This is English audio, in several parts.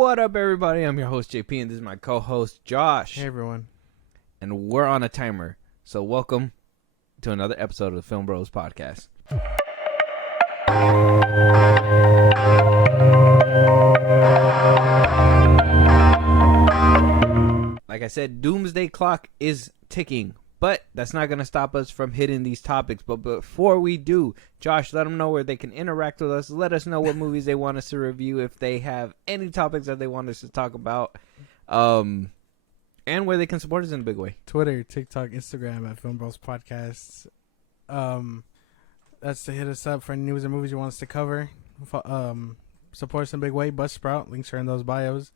What up, everybody? I'm your host, JP, and this is my co-host, Josh. Hey, everyone. And we're on a timer. So welcome to another episode of the FilmBros podcast. Like I said, Doomsday Clock is ticking, but that's not going to stop us from hitting these topics. But before we do, Josh, let them know where they can interact with us. Let us know what movies they want us to review, if they have any topics that they want us to talk about, and where they can support us in a big way. Twitter, TikTok, Instagram at FilmBros Podcasts. That's to hit us up for any news or movies you want us to cover. Support us in a big way. Buzzsprout, links are in those bios.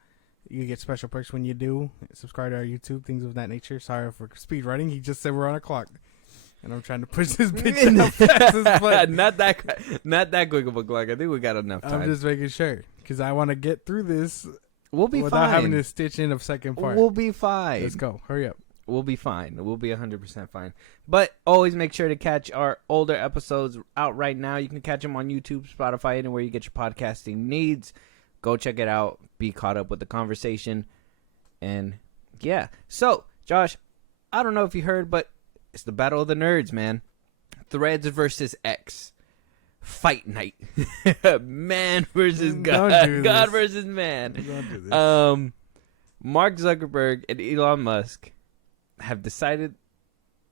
You get special perks when you do. Subscribe to our YouTube, things of that nature. Sorry for speed running. He just said we're on a clock. And I'm trying to push this bitch out fast as fuck. Not that quick of a clock. I think we got enough time. I'm just making sure. Because I want to get through this. We'll be without fine. having to stitch in a second part. We'll be fine. Let's go. Hurry up. We'll be fine. We'll be 100% fine. But always make sure to catch our older episodes out right now. You can catch them on YouTube, Spotify, anywhere you get your podcasting needs. Go check it out. Be caught up with the conversation. And yeah. So, Josh, I don't know if you heard, but it's the Battle of the Nerds, man. Threads versus X. Fight night. Man versus God. God versus man. Don't do this. Mark Zuckerberg and Elon Musk have decided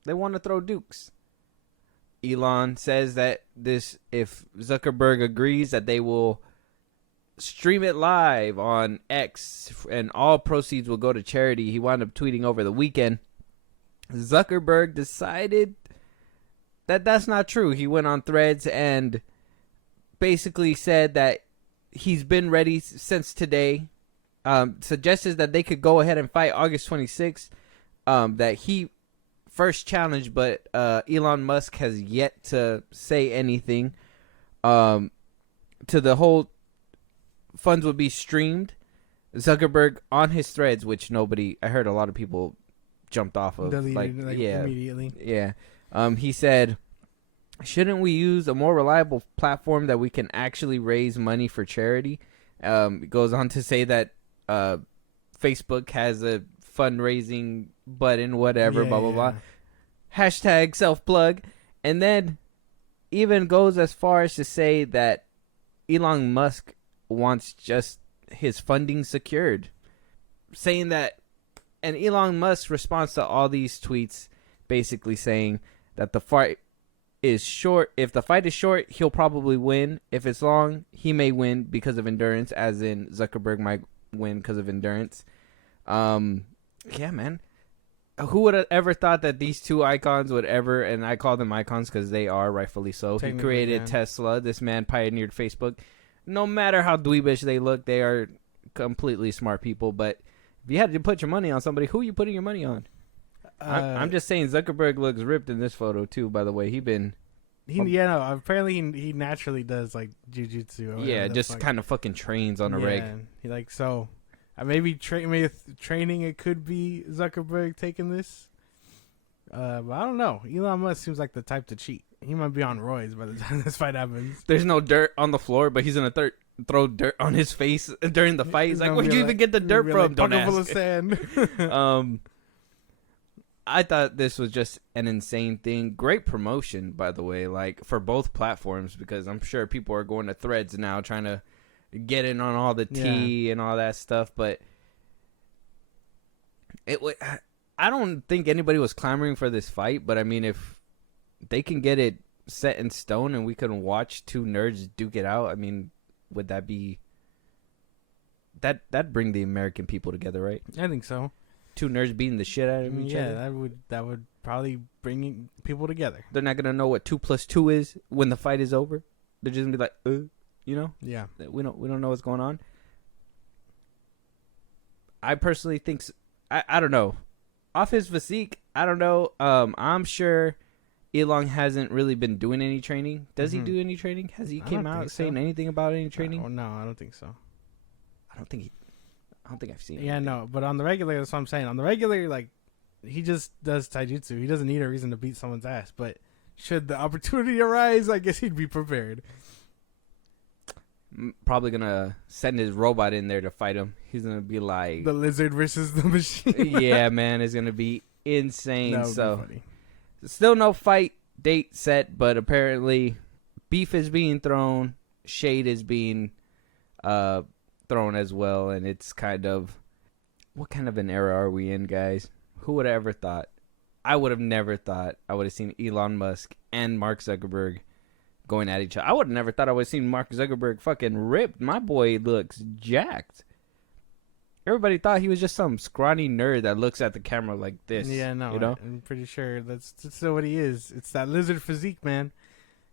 they want to throw dukes. Elon says that if Zuckerberg agrees, that they will stream it live on X and all proceeds will go to charity. He wound up tweeting over the weekend. Zuckerberg decided that that's not true. He went on Threads and basically said that he's been ready since today. Suggested that they could go ahead and fight August 26th. That he first challenged, but Elon Musk has yet to say anything. To the whole funds will be streamed. Zuckerberg on his Threads, which I heard a lot of people jumped off of. Deleted, yeah, immediately. Yeah. He said, shouldn't we use a more reliable platform that we can actually raise money for charity? It goes on to say that Facebook has a fundraising button, whatever, blah, blah, blah. Hashtag self-plug. And then even goes as far as to say that Elon Musk wants just his funding secured. Saying that, and Elon Musk's response to all these tweets basically saying that the fight is short. If the fight is short, he'll probably win. If it's long, he may win because of endurance, as in Zuckerberg might win because of endurance. Yeah, man. Who would have ever thought that these two icons would ever, and I call them icons because they are, rightfully so. He created Tesla. This man pioneered Facebook. No matter how dweebish they look, they are completely smart people. But if you had to put your money on somebody, who are you putting your money on? I'm just saying Zuckerberg looks ripped in this photo too, by the way. Apparently he naturally does like jujitsu. Yeah, just kind of fucking trains on a rig. He maybe training it could be Zuckerberg taking this. But I don't know. Elon Musk seems like the type to cheat. He might be on roids by the time this fight happens. There's no dirt on the floor, but he's gonna throw dirt on his face during the fight. He's like, where'd you even get the dirt from? Don't ask. Full of sand. I thought this was just an insane thing. Great promotion, by the way, like for both platforms, because I'm sure people are going to Threads now trying to get in on all the tea and all that stuff. But I don't think anybody was clamoring for this fight. But I mean, if they can get it set in stone and we can watch two nerds duke it out, I mean, would that be that'd bring the American people together, right? I think so. Two nerds beating the shit out of each other. Yeah, that would probably bring people together. They're not gonna know what 2 + 2 is when the fight is over. They're just gonna be like, you know? Yeah. We don't know what's going on. I personally think I don't know. Off his physique, I don't know. I'm sure Elon hasn't really been doing any training. Does he do any training? Has he came out saying anything about any training? No, I don't think so. I don't think I've seen it. Yeah, no, but on the regular, that's what I'm saying. On the regular, like, he just does taijutsu. He doesn't need a reason to beat someone's ass. But should the opportunity arise, I guess he'd be prepared. probably gonna send his robot in there to fight him. He's gonna be like the lizard versus the machine. yeah, man, it's gonna be insane. That would So be funny. still no fight date set, but apparently beef is being thrown, shade is being thrown as well, and it's kind of, what kind of an era are we in, guys? Who would have ever thought? I would have never thought I would have seen Elon Musk and Mark Zuckerberg going at each other. I would have never thought I would have seen Mark Zuckerberg fucking ripped. My boy looks jacked. Everybody thought he was just some scrawny nerd that looks at the camera like this. Yeah, no, you know? I'm pretty sure that's still what he is. It's that lizard physique, man.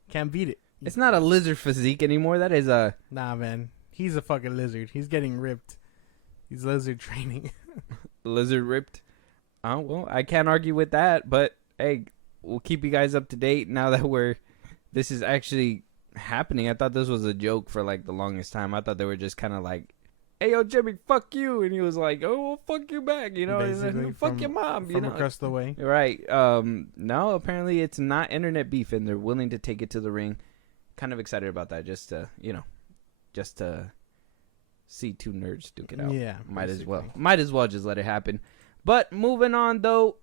Can't beat it. It's not a lizard physique anymore. That is a... Nah, man. He's a fucking lizard. He's getting ripped. He's lizard training. lizard ripped. Oh, well, I can't argue with that, but hey, we'll keep you guys up to date now that this is actually happening. I thought this was a joke for like the longest time. I thought they were just kind of like, hey, yo, Jimmy, fuck you. And he was like, oh, well, fuck you back, you know, Basically, fuck your mom, you know. Across the way. Right. No, apparently it's not internet beef, and they're willing to take it to the ring. Kind of excited about that, just to see two nerds duke it out. Yeah. Might as well just let it happen. But moving on, though,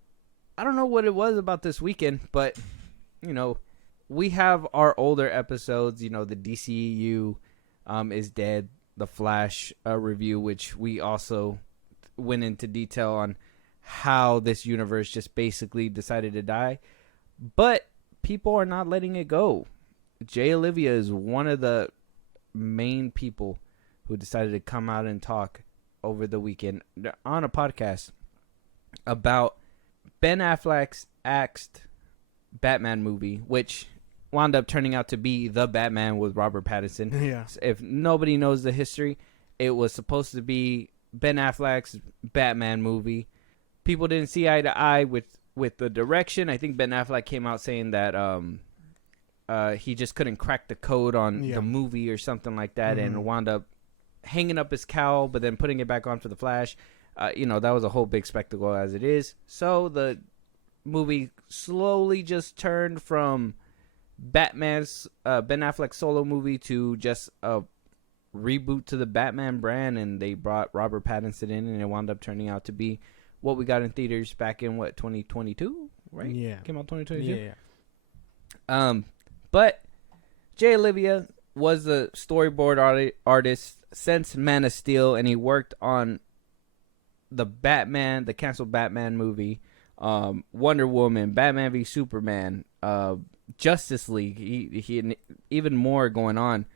I don't know what it was about this weekend, but, you know, we have our older episodes, you know, the DCEU is dead, the Flash review, which we also went into detail on how this universe just basically decided to die. But people are not letting it go. Olivia is one of the main people who decided to come out and talk over the weekend on a podcast about Ben Affleck's axed Batman movie, which wound up turning out to be The Batman with Robert Pattinson. Yeah. If nobody knows the history, it was supposed to be Ben Affleck's Batman movie. People didn't see eye to eye with the direction. I think Ben Affleck came out saying that he just couldn't crack the code on the movie or something like that, and wound up hanging up his cowl, but then putting it back on for the Flash. You know, that was a whole big spectacle as it is. So the movie slowly just turned from Batman's Ben Affleck solo movie to just a reboot to the Batman brand, and they brought Robert Pattinson in, and it wound up turning out to be what we got in theaters back in 2022, right? Yeah, came out 2022. Yeah. But Olivia was the storyboard artist since Man of Steel, and he worked on the canceled Batman movie, Wonder Woman, Batman v Superman, Justice League. He even more going on.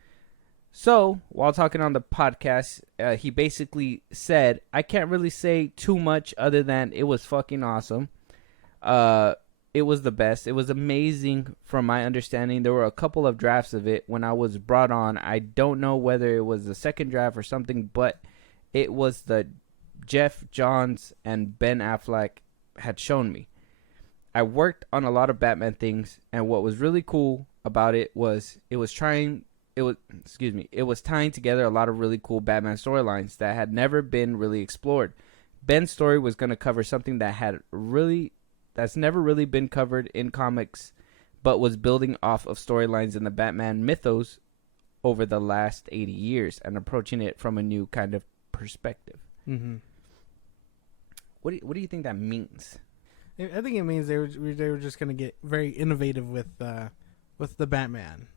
So while talking on the podcast, he basically said, "I can't really say too much other than it was fucking awesome. It was the best. It was amazing from my understanding. There were a couple of drafts of it when I was brought on. I don't know whether it was the second draft or something, but it was the Jeff Johns and Ben Affleck had shown me. I worked on a lot of Batman things, and what was really cool about it was it was tying together a lot of really cool Batman storylines that had never been really explored. Ben's story was going to cover something that's never really been covered in comics, but was building off of storylines in the Batman mythos over the last 80 years and approaching it from a new kind of perspective." Mm-hmm. What do you think that means? I think it means they were just gonna get very innovative with the Batman.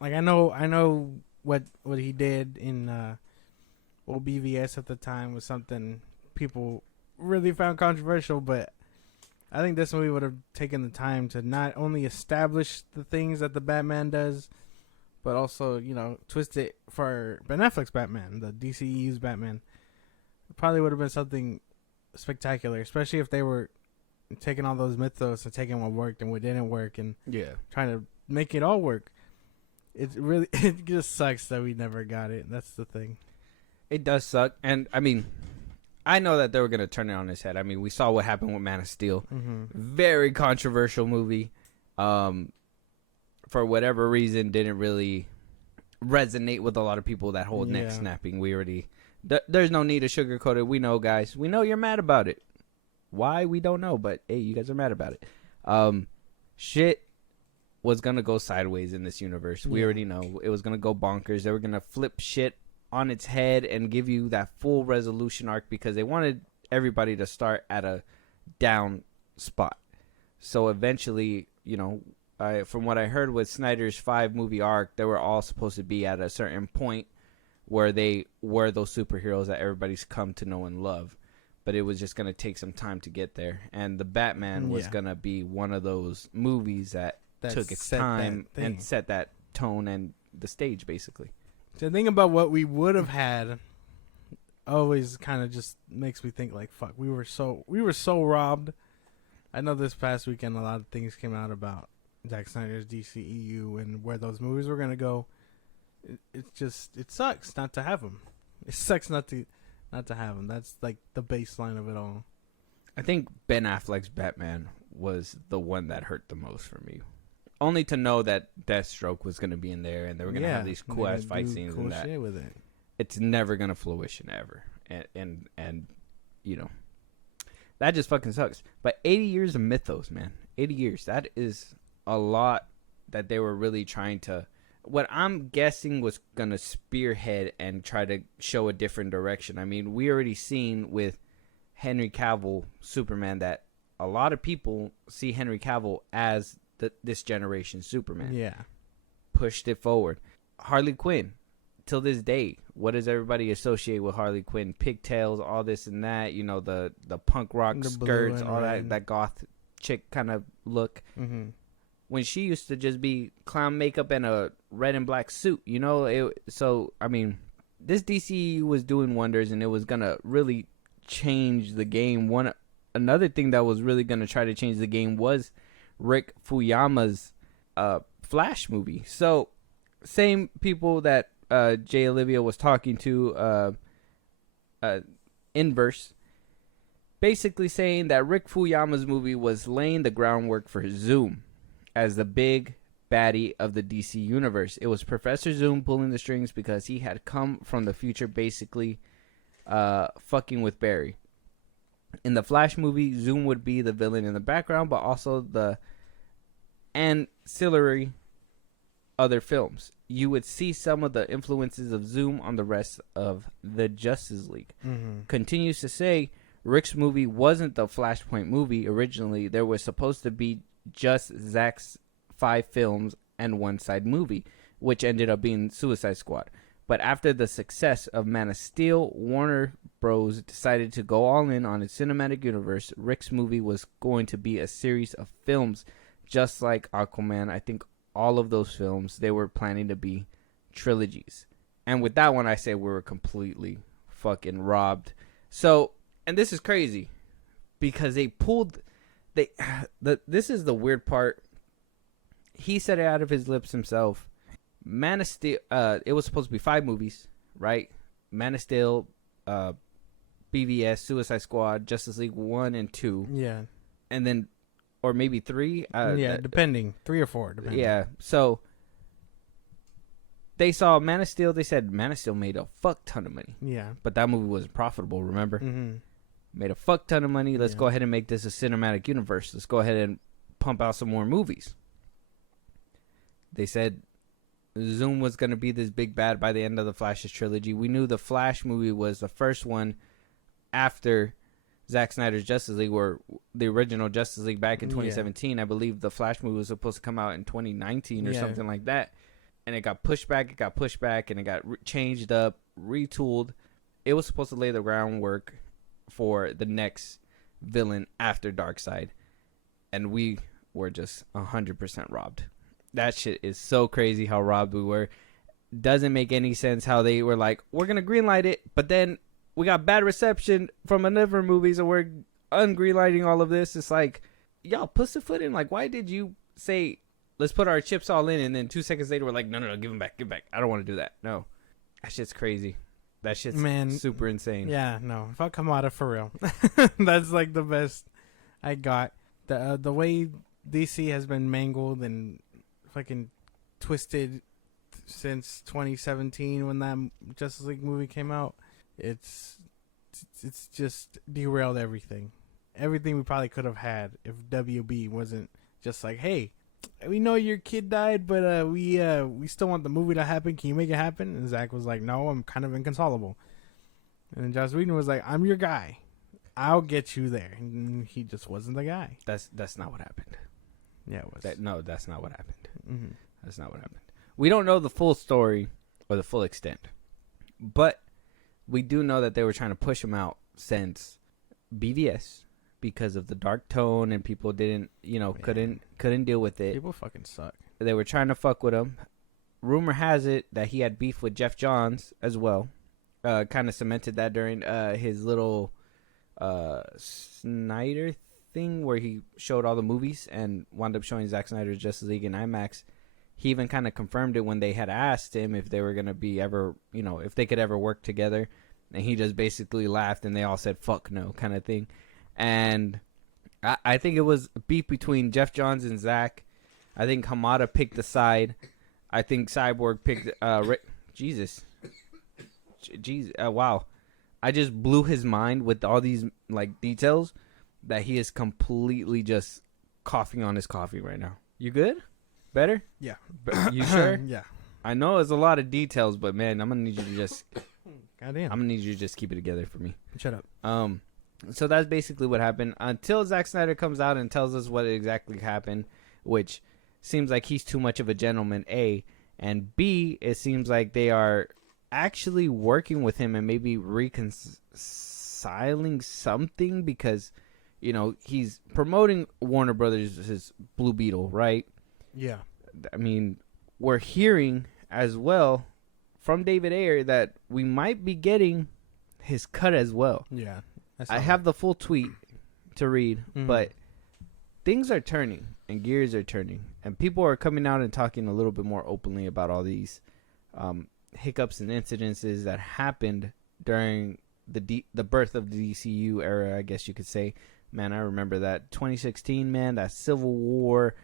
Like I know what he did in BVS at the time was something people really found controversial, but I think this movie would have taken the time to not only establish the things that the Batman does, but also, you know, twist it for Ben Affleck's Batman, the DCEU's Batman. It probably would have been something spectacular, especially if they were taking all those mythos and taking what worked and what didn't work and trying to make it all work. It just sucks that we never got it. That's the thing. It does suck, and I mean, I know that they were gonna turn it on its head. I mean, we saw what happened with Man of Steel. Mm-hmm. Very controversial movie. For whatever reason, didn't really resonate with a lot of people. That whole neck snapping. There's no need to sugarcoat it. We know, guys. We know you're mad about it. Why, we don't know, but hey, you guys are mad about it. Shit was going to go sideways in this universe. We already know it was going to go bonkers. They were going to flip shit on its head and give you that full resolution arc because they wanted everybody to start at a down spot. So eventually, you know, from what I heard with Snyder's 5-movie arc, they were all supposed to be at a certain point where they were those superheroes that everybody's come to know and love. But it was just going to take some time to get there. And The Batman was going to be one of those movies that took its time and set that tone and the stage, basically. The thing about what we would have had always kind of just makes me think, like, fuck, we were so robbed. I know this past weekend a lot of things came out about Zack Snyder's DCEU and where those movies were going to go. It sucks not to have them. It sucks not to have them. That's like the baseline of it all. I think Ben Affleck's Batman was the one that hurt the most for me. Only to know that Deathstroke was going to be in there and they were going to have these cool ass fight scenes cool and that. Shit with it. It's never going to fruition ever. And you know, that just fucking sucks. But 80 years of mythos, man. 80 years. That is a lot that they were really trying to... What I'm guessing was going to spearhead and try to show a different direction. I mean, we already seen with Henry Cavill, Superman, that a lot of people see Henry Cavill as this generation's Superman. Yeah. Pushed it forward. Harley Quinn, till this day, what does everybody associate with Harley Quinn? Pigtails, all this and that, you know, the punk rock skirts, all that goth chick kind of look. Mm-hmm. When she used to just be clown makeup and a red and black suit, you know? So, I mean, this DCEU was doing wonders, and it was going to really change the game. Another thing that was really going to try to change the game was Rick Fuyama's Flash movie. So, same people that Jay Olivia was talking to, Inverse, basically saying that Rick Fuyama's movie was laying the groundwork for Zoom as the big baddie of the DC universe. It was Professor Zoom pulling the strings because he had come from the future, basically fucking with Barry. In the Flash movie, Zoom would be the villain in the background, but also the ancillary other films. You would see some of the influences of Zoom on the rest of the Justice League. Mm-hmm. Continues to say Rick's movie wasn't the Flashpoint movie originally. There was supposed to be just Zack's 5 films and one side movie, which ended up being Suicide Squad. But after the success of Man of Steel, Warner Bros. Decided to go all in on its cinematic universe. Rick's movie was going to be a series of films, just like Aquaman. I think all of those films, they were planning to be trilogies. And with that one, I say we were completely fucking robbed. So, and this is crazy, because they pulled... this is the weird part. He said it out of his lips himself. Man of Steel, it was supposed to be 5 movies, right? Man of Steel, BVS, Suicide Squad, Justice League 1 and 2. Yeah. And then, or maybe 3. Depending. 3 or 4, depending. Yeah, so they saw Man of Steel. They said Man of Steel made a fuck ton of money. Yeah. But that movie wasn't profitable, remember? Mm-hmm. Made a fuck ton of money. Let's go ahead and make this a cinematic universe. Let's go ahead and pump out some more movies. They said Zoom was going to be this big bad by the end of the Flash's trilogy. We knew the Flash movie was the first one after Zack Snyder's Justice League, or the original Justice League back in 2017. I believe the Flash movie was supposed to come out in 2019 or something like that. And it got pushed back, and it got changed up, retooled. It was supposed to lay the groundwork for the next villain after Darkseid, and we were just 100% robbed. That shit is so crazy how robbed we were. Doesn't make any sense how they were like, we're gonna greenlight it, but then we got bad reception from another movie, so we're ungreenlighting all of this. It's like, y'all pussyfoot in. Like, why did you say let's put our chips all in, and then 2 seconds later we're like, no, give them back. I don't want to do that. No, that shit's crazy. That shit's super insane. Yeah, no. If I come out of for real, that's like the best I got. The way DC has been mangled and fucking twisted since 2017 when that Justice League movie came out, it's just derailed everything. Everything we probably could have had if WB wasn't just like, hey, we know your kid died, but we still want the movie to happen. Can you make it happen? And Zach was like, no, I'm kind of inconsolable. And then Joss Whedon was like, I'm your guy. I'll get you there. And he just wasn't the guy. That's not what happened. Yeah, it was. That's not what happened. Mm-hmm. That's not what happened. We don't know the full story or the full extent, but we do know that they were trying to push him out since BVS because of the dark tone and people didn't, couldn't deal with it. People fucking suck. They were trying to fuck with him. Rumor has it that he had beef with Jeff Johns as well. Kind of cemented that during his little Snyder thing where he showed all the movies and wound up showing Zack Snyder's Justice League in IMAX. He even kind of confirmed it when they had asked him if they were going to be ever, if they could ever work together. And he just basically laughed and they all said, fuck no, kind of thing. And I think it was beef between Jeff Johns and Zack. I think Hamada picked the side. I think Cyborg picked, Jesus. Wow. I just blew his mind with all these details that he is completely just coughing on his coffee right now. You good? Better? Yeah. You sure? Yeah. I know it's a lot of details, but man, I'm gonna need you to just. Goddamn. I'm gonna need you to just keep it together for me. Shut up. So that's basically what happened until Zack Snyder comes out and tells us what exactly happened, which seems like he's too much of a gentleman. A and B, it seems like they are actually working with him and maybe reconciling something because, he's promoting Warner Brothers' his Blue Beetle, right? Yeah. I mean, we're hearing as well from David Ayer that we might be getting his cut as well. Yeah. I have the full tweet to read, but things are turning and gears are turning, and people are coming out and talking a little bit more openly about all these hiccups and incidences that happened during the birth of the DCEU era, I guess you could say. Man, I remember that 2016, man, that Civil War,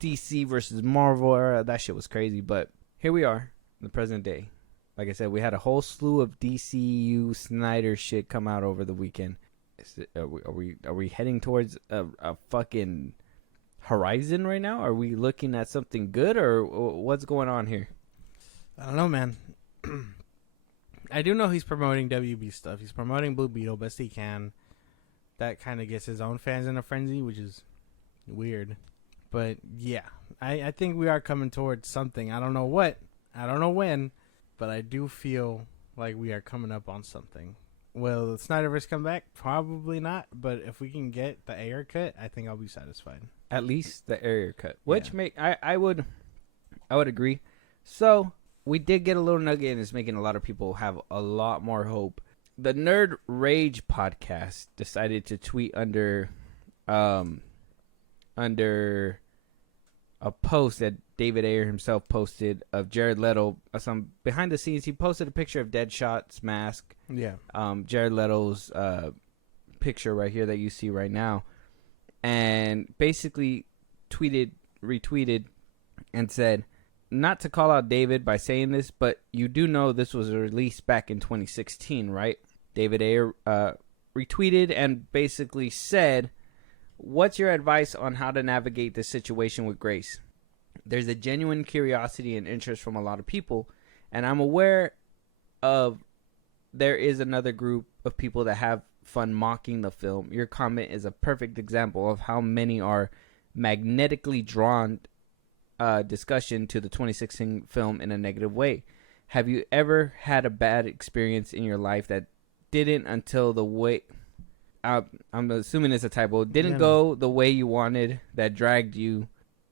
DC versus Marvel era, that shit was crazy. But here we are, the present day. Like I said, we had a whole slew of DCU Snyder shit come out over the weekend. Are we heading towards a fucking horizon right now? Are we looking at something good, or what's going on here? I don't know, man. I do know he's promoting WB stuff. He's promoting Blue Beetle best he can. That kind of gets his own fans in a frenzy, which is weird. But yeah, I think we are coming towards something. I don't know what. I don't know when. But I do feel like we are coming up on something. Will the Snyderverse come back? Probably not. But if we can get the Ayer cut, I think I'll be satisfied. At least the Ayer cut, which I would agree. So we did get a little nugget, and it's making a lot of people have a lot more hope. The Nerd Rage podcast decided to tweet under a post that David Ayer himself posted of Jared Leto. Some behind the scenes, he posted a picture of Deadshot's mask. Yeah. Jared Leto's picture right here that you see right now, and basically retweeted, and said, not to call out David by saying this, but you do know this was released back in 2016, right? David Ayer retweeted and basically said, what's your advice on how to navigate this situation with grace? There's a genuine curiosity and interest from a lot of people, and I'm aware of there is another group of people that have fun mocking the film. Your comment is a perfect example of how many are magnetically drawn discussion to the 2016 film in a negative way. Have you ever had a bad experience in your life that didn't until the way... I'm assuming it's a typo. Didn't go the way you wanted, that dragged you,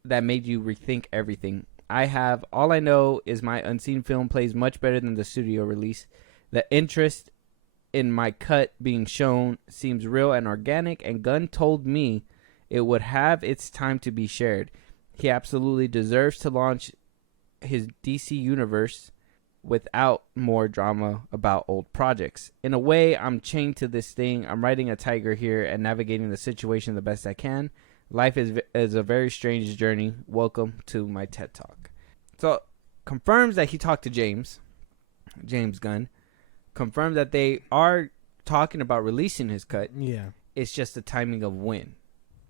that made you rethink everything. I have. All I know is my unseen film plays much better than the studio release. The interest in my cut being shown seems real and organic, and Gunn told me it would have its time to be shared. He absolutely deserves to launch his DC universe without more drama about old projects. In a way, I'm chained to this thing. I'm riding a tiger here and navigating the situation the best I can. Life is a very strange journey. Welcome to my TED Talk. So, confirms that he talked to James Gunn. Confirmed that they are talking about releasing his cut. Yeah. It's just the timing of when.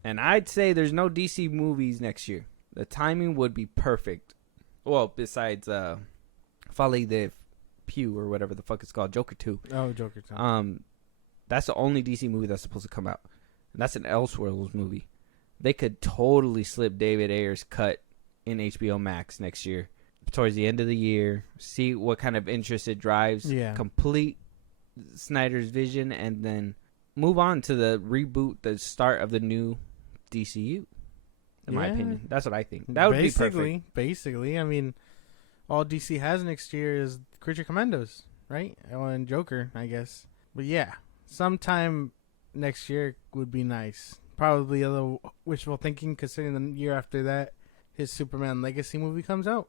And I'd say there's no DC movies next year. The timing would be perfect. Well, besides Folly the Pew or whatever the fuck it's called, Joker 2. Oh, Joker 2. That's the only DC movie that's supposed to come out. And that's an Elseworlds movie. They could totally slip David Ayers' cut in HBO Max next year, towards the end of the year. See what kind of interest it drives. Yeah. Complete Snyder's vision, and then move on to the reboot, the start of the new DCU. In my opinion, that's what I think. That would be perfect. Basically, I mean, all DC has next year is Creature Commandos, right? And Joker, I guess. But yeah, sometime next year would be nice. Probably a little wishful thinking, considering the year after that his Superman Legacy movie comes out.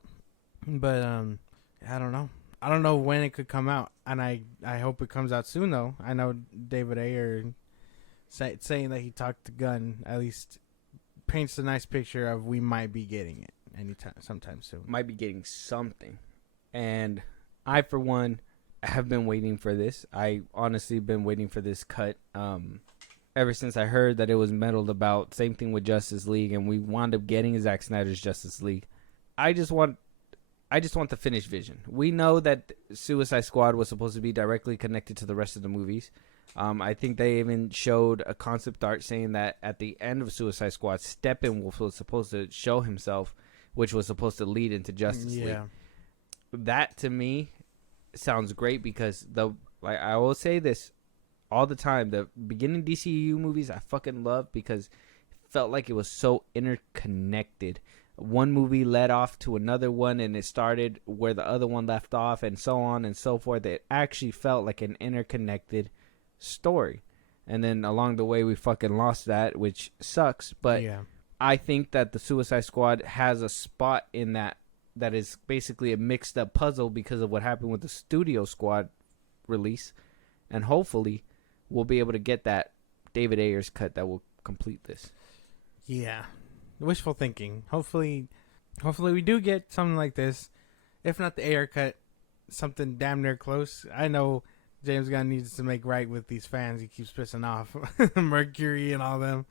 But I don't know. I don't know when it could come out, and I hope it comes out soon though. I know David Ayer saying that he talked to Gunn at least paints a nice picture of we might be getting it sometime soon. Might be getting something, and I for one have been waiting for this. I honestly been waiting for this cut. Ever since I heard that it was meddled about. Same thing with Justice League, and we wound up getting Zack Snyder's Justice League. I just want the finished vision. We know that Suicide Squad was supposed to be directly connected to the rest of the movies. I think they even showed a concept art saying that at the end of Suicide Squad, Steppenwolf was supposed to show himself, which was supposed to lead into Justice League. That to me sounds great because I will say this all the time. The beginning DCEU movies I fucking love because it felt like it was so interconnected. One movie led off to another one, and it started where the other one left off, and so on and so forth. It actually felt like an interconnected story. And then along the way, we fucking lost that, which sucks. But yeah. I think that the Suicide Squad has a spot in that is basically a mixed up puzzle because of what happened with the Studio Squad release. And hopefully, we'll be able to get that David Ayers cut that will complete this. Yeah. Wishful thinking. Hopefully we do get something like this. If not the Ayer cut, something damn near close. I know James Gunn needs to make right with these fans. He keeps pissing off Mercury and all them.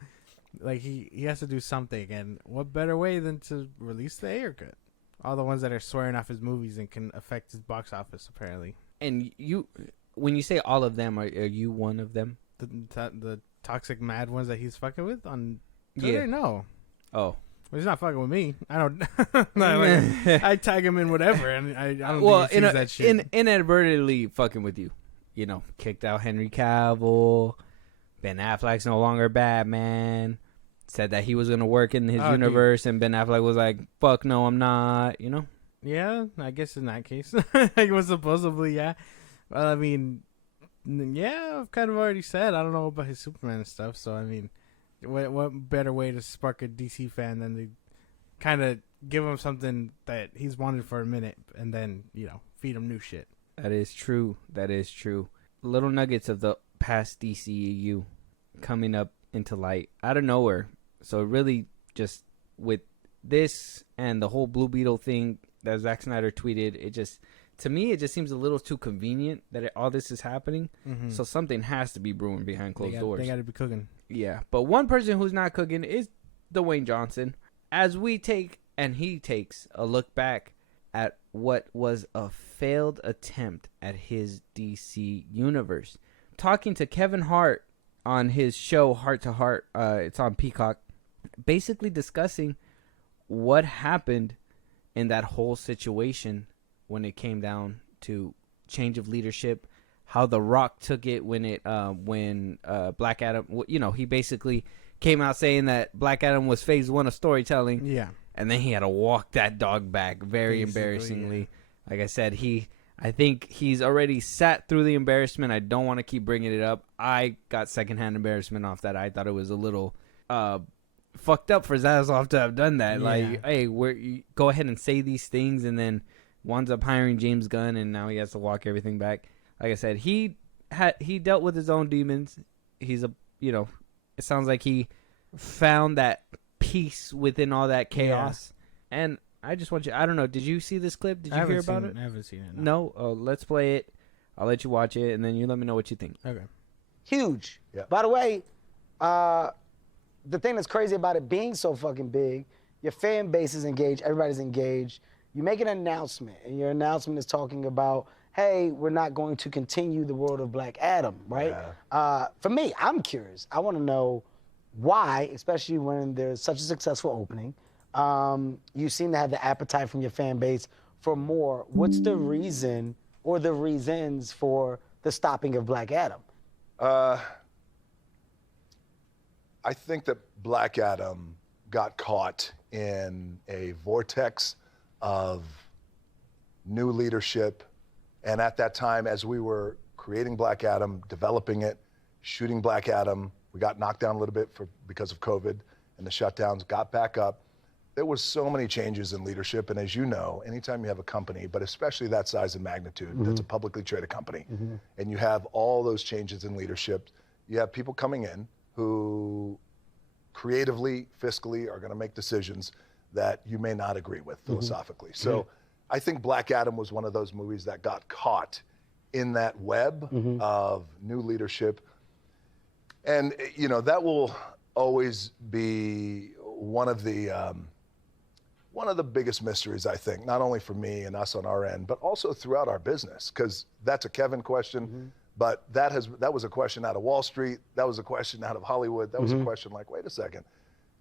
Like he has to do something. And what better way than to release the Ayer cut? All the ones that are swearing off his movies and can affect his box office, apparently. And you, when you say all of them, are you one of them? The toxic mad ones that he's fucking with on Twitter? Yeah. No. Oh. Well, he's not fucking with me. I don't. I tag him in whatever, and I don't think he sees that shit. Inadvertently fucking with you. You know, kicked out Henry Cavill. Ben Affleck's no longer Batman. Said that he was going to work in his universe, dude. And Ben Affleck was like, fuck no, I'm not, you know? Yeah, I guess in that case. It was supposedly, yeah. Well, I mean, yeah, I've kind of already said I don't know about his Superman and stuff, so I mean... What better way to spark a DC fan than to kind of give him something that he's wanted for a minute and then, you know, feed him new shit. That is true. Little nuggets of the past DCEU coming up into light out of nowhere. So really just with this and the whole Blue Beetle thing that Zack Snyder tweeted, to me, it just seems a little too convenient that all this is happening. Mm-hmm. So something has to be brewing behind closed doors. They got to be cooking. Yeah, but one person who's not cooking is Dwayne Johnson. As he takes a look back at what was a failed attempt at his DC universe. Talking to Kevin Hart on his show Heart to Heart, it's on Peacock, basically discussing what happened in that whole situation when it came down to change of leadership, how The Rock took it when Black Adam, you know, he basically came out saying that Black Adam was phase 1 of storytelling. Yeah. And then he had to walk that dog back very embarrassingly. Yeah. Like I said, I think he's already sat through the embarrassment. I don't want to keep bringing it up. I got secondhand embarrassment off that. I thought it was a little fucked up for Zaslav to have done that. Yeah. Like, hey, go ahead and say these things, and then winds up hiring James Gunn, and now he has to walk everything back. Like I said, he dealt with his own demons. It sounds like he found that peace within all that chaos. Yeah. And I just want you, I don't know, did you see this clip? Did you hear about it? I haven't seen it. No? Oh, let's play it. I'll let you watch it, and then you let me know what you think. Okay. Huge. Yeah. By the way, the thing that's crazy about it being so fucking big your fan base is engaged, everybody's engaged. You make an announcement, and your announcement is talking about, hey, we're not going to continue the world of Black Adam, right? Yeah. For me, I'm curious. I want to know why, especially when there's such a successful opening. You seem to have the appetite from your fan base for more. What's the reason or the reasons for the stopping of Black Adam? I think that Black Adam got caught in a vortex of new leadership. And at that time, as we were creating Black Adam, developing it, shooting Black Adam, we got knocked down a little bit because of COVID and the shutdowns, got back up. There was so many changes in leadership. And as you know, anytime you have a company, but especially that size and magnitude, that's a publicly traded company, and you have all those changes in leadership, you have people coming in who creatively, fiscally are going to make decisions that you may not agree with philosophically. So I think Black Adam was one of those movies that got caught in that web of new leadership. And, you know, that will always be one of the biggest mysteries, I think, not only for me and us on our end, but also throughout our business, because that's a Kevin question. But that was a question out of Wall Street. That was a question out of Hollywood. That was a question like, wait a second.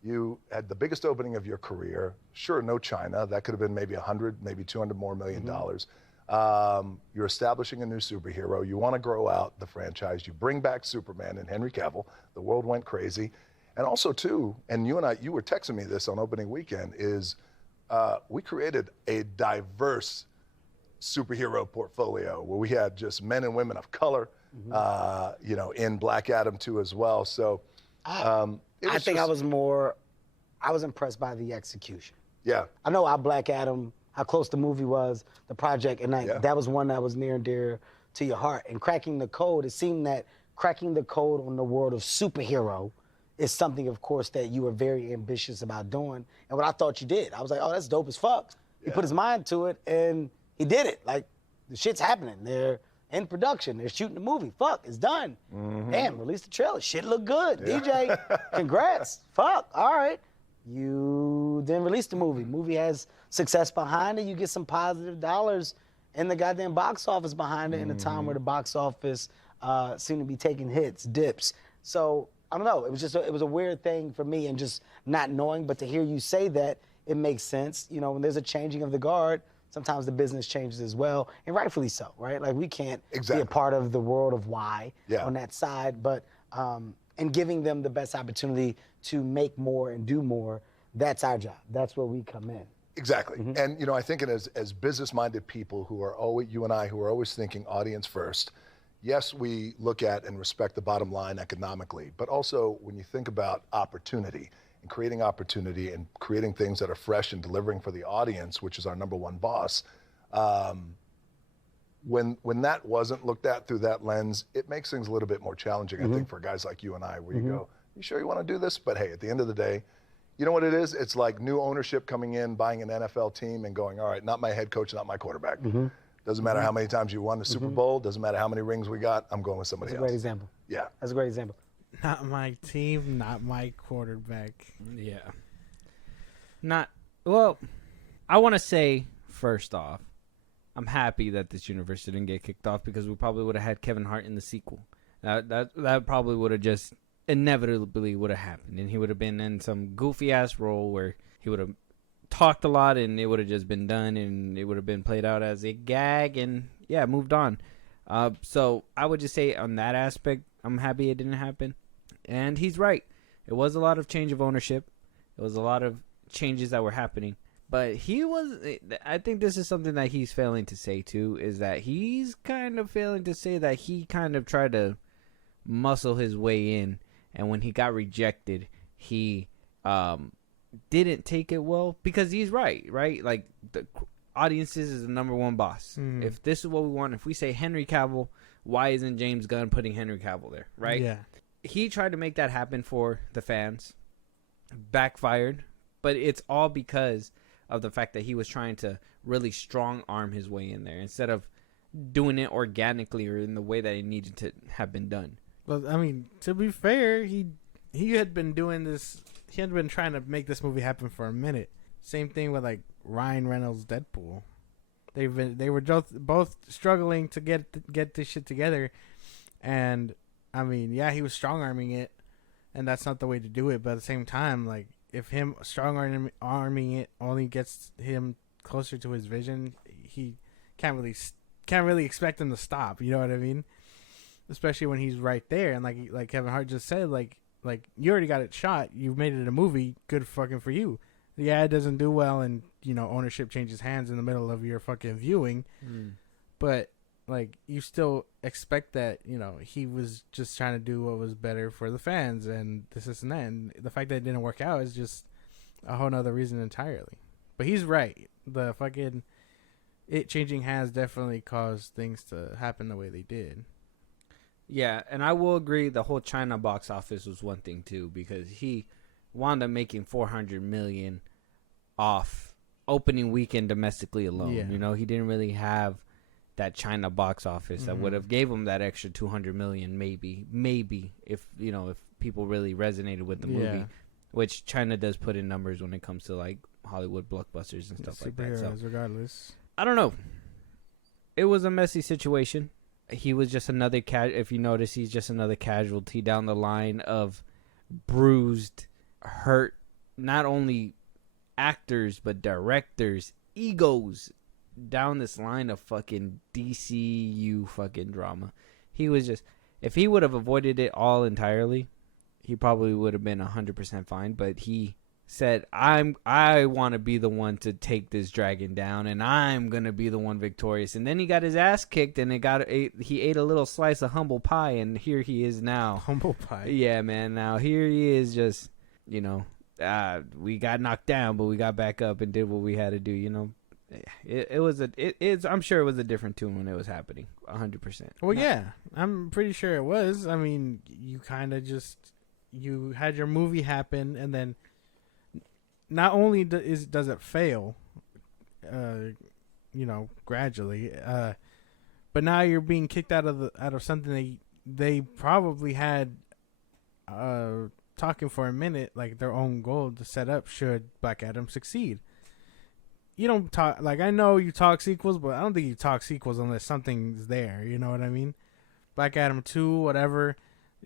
You had the biggest opening of your career. Sure, no China. That could have been maybe 100, maybe 200 more million dollars. You're establishing a new superhero. You want to grow out the franchise. You bring back Superman and Henry Cavill. The world went crazy. And also, too, and you were texting me this on opening weekend, is we created a diverse superhero portfolio where we had just men and women of color, you know, in Black Adam too as well. So I think I was impressed by the execution. Yeah. I know how Black Adam, how close the movie was, the project, and that was one that was near and dear to your heart. And cracking the code, it seemed that cracking the code on the world of superhero is something, of course, that you were very ambitious about doing. And what I thought you did, I was like, oh, that's dope as fuck. He put his mind to it, and he did it. Like, the shit's happening. They're in production. They're shooting the movie. Fuck, it's done. Damn, release the trailer. Shit look good. DJ, congrats. Fuck, all right. You then release the movie. Movie has success behind it. You get some positive dollars in the goddamn box office behind it in a time where the box office seemed to be taking hits, dips. So, I don't know. It was a weird thing for me, and just not knowing, but to hear you say that, it makes sense. You know, when there's a changing of the guard, sometimes the business changes as well, and rightfully so, right? Like, we can't be a part of the world of why on that side, but and giving them the best opportunity to make more and do more, that's our job. That's where we come in. Exactly. And, you know, I think as business-minded people who are always, you and I, who are always thinking audience first, yes, we look at and respect the bottom line economically, but also when you think about opportunity and creating things that are fresh and delivering for the audience, which is our number one boss, when that wasn't looked at through that lens, it makes things a little bit more challenging, I think, for guys like you and I, where you go, you sure you want to do this? But hey, at the end of the day, you know what it is? It's like new ownership coming in, buying an NFL team and going, all right, not my head coach, not my quarterback. Doesn't matter how many times you won the Super Bowl, doesn't matter how many rings we got, I'm going with somebody else. That's a great example. Yeah. That's a great example. Not my team, not my quarterback. Yeah. Well, I want to say, first off, I'm happy that this universe didn't get kicked off, because we probably would have had Kevin Hart in the sequel. That probably would have just inevitably would have happened, and he would have been in some goofy ass role where he would have talked a lot, and it would have just been done, and it would have been played out as a gag, and moved on. So I would just say on that aspect, I'm happy it didn't happen. And he's right. It was a lot of change of ownership. It was a lot of changes that were happening. But I think this is something that he's failing to say too, is that he's kind of failing to say that he kind of tried to muscle his way in, and when he got rejected, he didn't take it well, because he's right? Like, the audiences is the number one boss. If this is what we want, if we say Henry Cavill, why isn't James Gunn putting Henry Cavill there, right? Yeah. He tried to make that happen for the fans, backfired, but it's all because of the fact that he was trying to really strong arm his way in there instead of doing it organically or in the way that it needed to have been done. Well, I mean, to be fair, he had been doing this he had been trying to make this movie happen for a minute. Same thing with like Ryan Reynolds' Deadpool. They were both struggling to get this shit together, and I mean, yeah, he was strong arming it, and that's not the way to do it. But at the same time, like if him strong arming it only gets him closer to his vision, he can't really expect him to stop. You know what I mean? Especially when he's right there, and like Kevin Hart just said, like you already got it shot. You made it a movie. Good fucking for you. Yeah, it doesn't do well, and ownership changes hands in the middle of your fucking viewing. But like you still expect that he was just trying to do what was better for the fans, and this and that. And the fact that it didn't work out is just a whole nother reason entirely. But he's right. The fucking it changing hands definitely caused things to happen the way they did. Yeah, and I will agree the whole China box office was one thing too, because he wound up making $400 million off opening weekend domestically alone. Yeah. He didn't really have that China box office that would have gave him that extra $200 million, maybe if people really resonated with the movie, which China does put in numbers when it comes to like Hollywood blockbusters and stuff like that. So regardless, I don't know. It was a messy situation. He was just another if you notice, he's just another casualty down the line of bruised, hurt, not only actors but directors, egos down this line of fucking DCEU fucking drama. He was just, if he would have avoided it all entirely, he probably would have been 100% fine. But he said, I want to be the one to take this dragon down, and I'm gonna be the one victorious. And then he got his ass kicked, and he ate a little slice of humble pie, and here he is now. Humble pie. Yeah, man. Now here he is, just we got knocked down, but we got back up and did what we had to do. I'm sure it was a different tune when it was happening, 100%. Well, yeah, I'm pretty sure it was. I mean, you kind of you had your movie happen, and then not only does it fail, gradually, but now you're being kicked out of something they probably had talking for a minute, like their own goal to set up should Black Adam succeed. You don't talk, like, I know you talk sequels, but I don't think you talk sequels unless something's there. You know what I mean? Black Adam 2, whatever,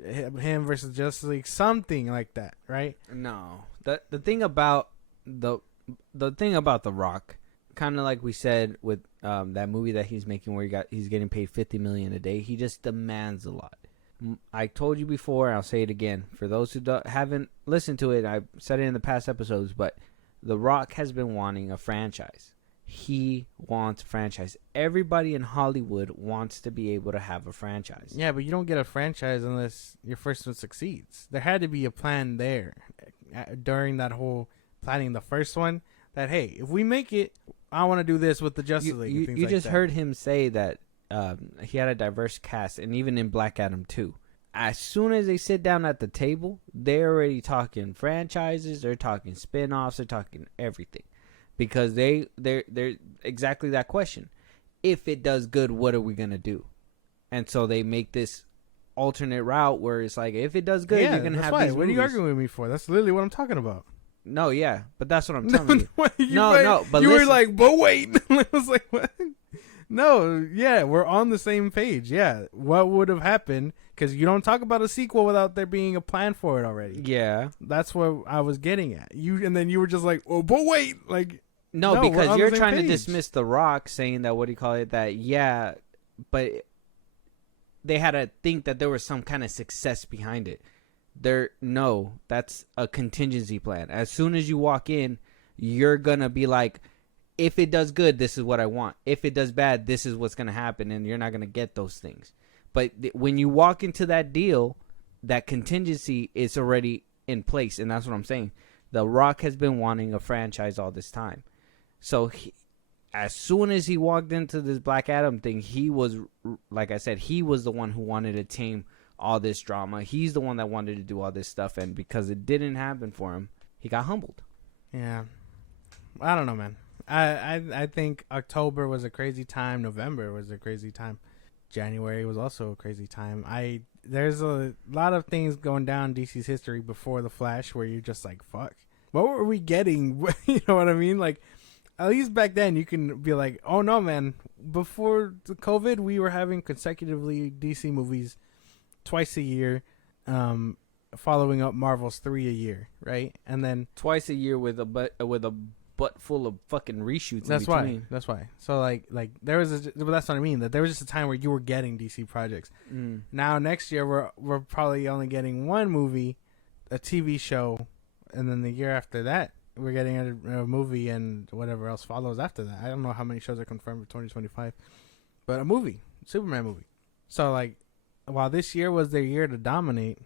him versus Justice League, something like that, right? No, the thing about the thing about The Rock, kind of like we said with that movie that he's making, where he's getting paid $50 million a day. He just demands a lot. I told you before, and I'll say it again for those who haven't listened to it. I've said it in the past episodes, but The Rock has been wanting a franchise. He wants a franchise. Everybody in Hollywood wants to be able to have a franchise. Yeah, but you don't get a franchise unless your first one succeeds. There had to be a plan there during that whole planning the first one, that, hey, if we make it, I want to do this with the Justice League. You just heard him say that he had a diverse cast, and even in Black Adam 2. As soon as they sit down at the table, they're already talking franchises, they're talking spin-offs, they're talking everything. Because they're exactly that question. If it does good, what are we going to do? And so they make this alternate route where it's like, if it does good, you're going to have these movies. What are you arguing with me for? That's literally what I'm talking about. No, yeah, but that's what I'm telling you. But you were like, but wait. I was like, what? No, yeah, we're on the same page. Yeah, what would have happened? Because you don't talk about a sequel without there being a plan for it already. Yeah, that's what I was getting at. And then you were just like, oh, but wait, like, no, because you're trying to dismiss The Rock, saying that yeah, but they had to think that there was some kind of success behind it. No, that's a contingency plan. As soon as you walk in, you're gonna be like, if it does good, this is what I want. If it does bad, this is what's going to happen, and you're not going to get those things. But when you walk into that deal, that contingency is already in place, and that's what I'm saying. The Rock has been wanting a franchise all this time. So as soon as he walked into this Black Adam thing, he was, like I said, he was the one who wanted to tame all this drama. He's the one that wanted to do all this stuff, and because it didn't happen for him, he got humbled. Yeah. I don't know, man. I think October was a crazy time. November was a crazy time. January was also a crazy time. there's a lot of things going down in DC's history before the Flash where you're just like, fuck, what were we getting? You know what I mean? Like, at least back then you can be like, oh no, man, before the COVID, we were having consecutively DC movies twice a year, following up Marvel's 3 a year, right? And then twice a year with a butt full of fucking reshoots. That's why. That's why. So like there was well, that's what I mean. That there was just a time where you were getting DC projects. Now next year we're probably only getting one movie, a TV show, and then the year after that we're getting a movie and whatever else follows after that. I don't know how many shows are confirmed for 2025, but a movie, Superman movie. So like, while this year was their year to dominate,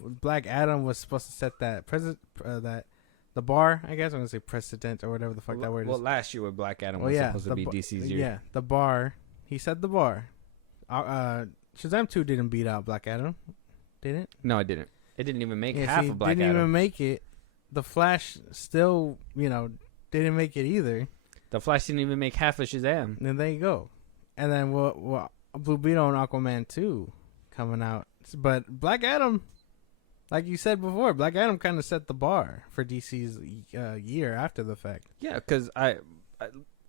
Black Adam was supposed to set that the bar, I guess I'm gonna say precedent or whatever the fuck that word is. Well, last year with Black Adam was supposed to be DC's year. Yeah, the bar. He set the bar. Shazam 2 didn't beat out Black Adam, did it? No, it didn't. It didn't even make half of Black Adam. Didn't even make it. The Flash still, didn't make it either. The Flash didn't even make half of Shazam. And there you go. And then Blue Beetle and Aquaman 2 coming out. But Black Adam, like you said before, Black Adam kind of set the bar for DC's year after the fact. Yeah, because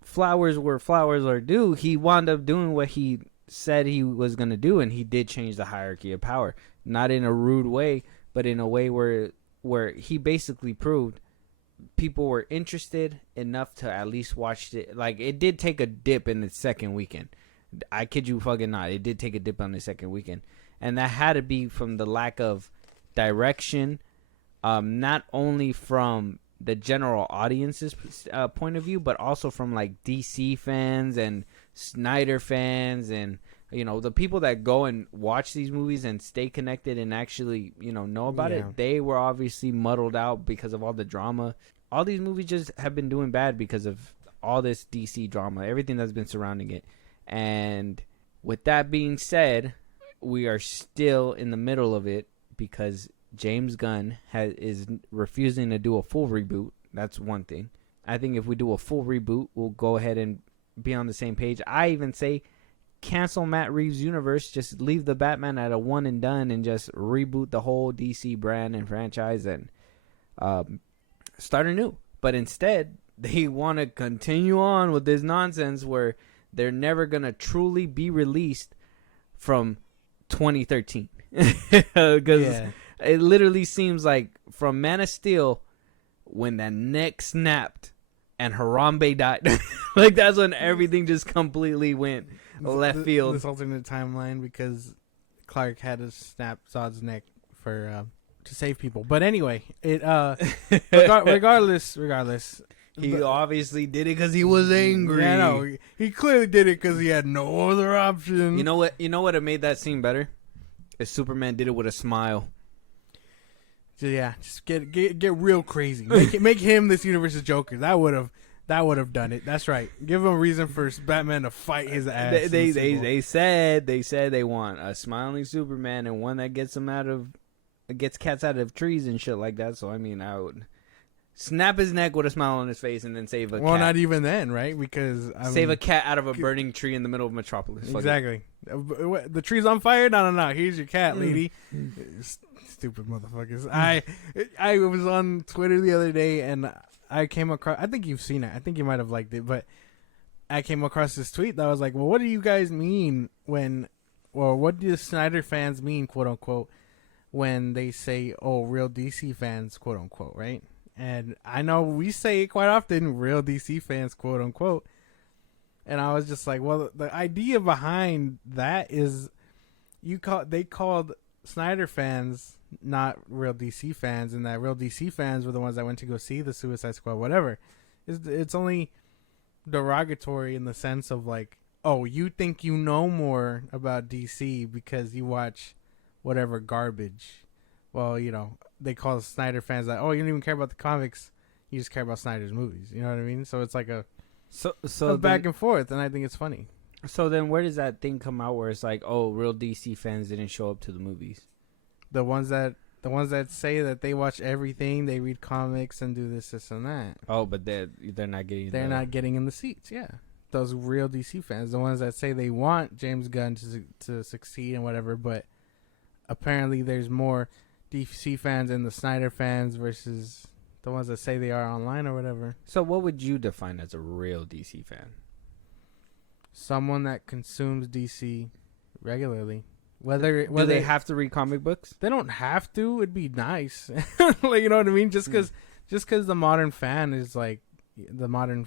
flowers where flowers are due. He wound up doing what he said he was going to do, and he did change the hierarchy of power. Not in a rude way, but in a way where he basically proved people were interested enough to at least watch it. Like, it did take a dip in the second weekend. I kid you fucking not. It did take a dip on the second weekend. And that had to be from the lack of direction, not only from the general audience's point of view, but also from, like, DC fans and Snyder fans and, the people that go and watch these movies and stay connected and actually, know about it. They were obviously muddled out because of all the drama. All these movies just have been doing bad because of all this DC drama, everything that's been surrounding it. And with that being said, we are still in the middle of it because James Gunn is refusing to do a full reboot. That's one thing. I think if we do a full reboot, we'll go ahead and be on the same page. I even say cancel Matt Reeves' universe. Just leave the Batman at a one and done and just reboot the whole DC brand and franchise and start anew. But instead, they want to continue on with this nonsense where they're never going to truly be released from 2013. Because it literally seems like from Man of Steel, when that neck snapped and Harambe died, like that's when everything just completely went left field. This alternate timeline because Clark had to snap Zod's neck for to save people. But anyway, it regardless. He obviously did it because he was angry. Yeah, no, he clearly did it because he had no other option. You know what? You know what? It made that scene better. If Superman did it with a smile. Yeah, just get real crazy. Make him this universe's Joker. That would have done it. That's right. Give him a reason for Batman to fight his ass. They said they want a smiling Superman and one that gets cats out of trees and shit like that. So I mean, I would snap his neck with a smile on his face and then save a cat. Well, not even then, right? Because save a cat out of a burning tree in the middle of Metropolis. Exactly. The tree's on fire? No. Here's your cat, lady. Stupid motherfuckers. I was on Twitter the other day and I came across, I think you've seen it. I think you might have liked it, but I came across this tweet that was like, well, what do you guys mean what do the Snyder fans mean, quote unquote, when they say, oh, real DC fans, quote unquote, right? And I know we say it quite often, real DC fans, quote unquote. And I was just like, well, the idea behind that is they called Snyder fans not real DC fans, and that real DC fans were the ones that went to go see the Suicide Squad, whatever. It's only derogatory in the sense of like, oh, you think you know more about DC because you watch whatever garbage. Well, they call Snyder fans that, oh, you don't even care about the comics, you just care about Snyder's movies. You know what I mean? So it's like a back and forth, and I think it's funny. So then where does that thing come out where it's like, oh, real DC fans didn't show up to the movies? The ones that say that they watch everything, they read comics and do this and that. Oh, but they're not getting. They're not getting in the seats. Yeah, those real DC fans, the ones that say they want James Gunn to succeed and whatever, but apparently there's more DC fans and the Snyder fans versus the ones that say they are online or whatever. So what would you define as a real DC fan? Someone that consumes DC regularly. Whether Do they have to read comic books? They don't have to. It'd be nice. Like, you know what I mean? Just because the modern fan is like the modern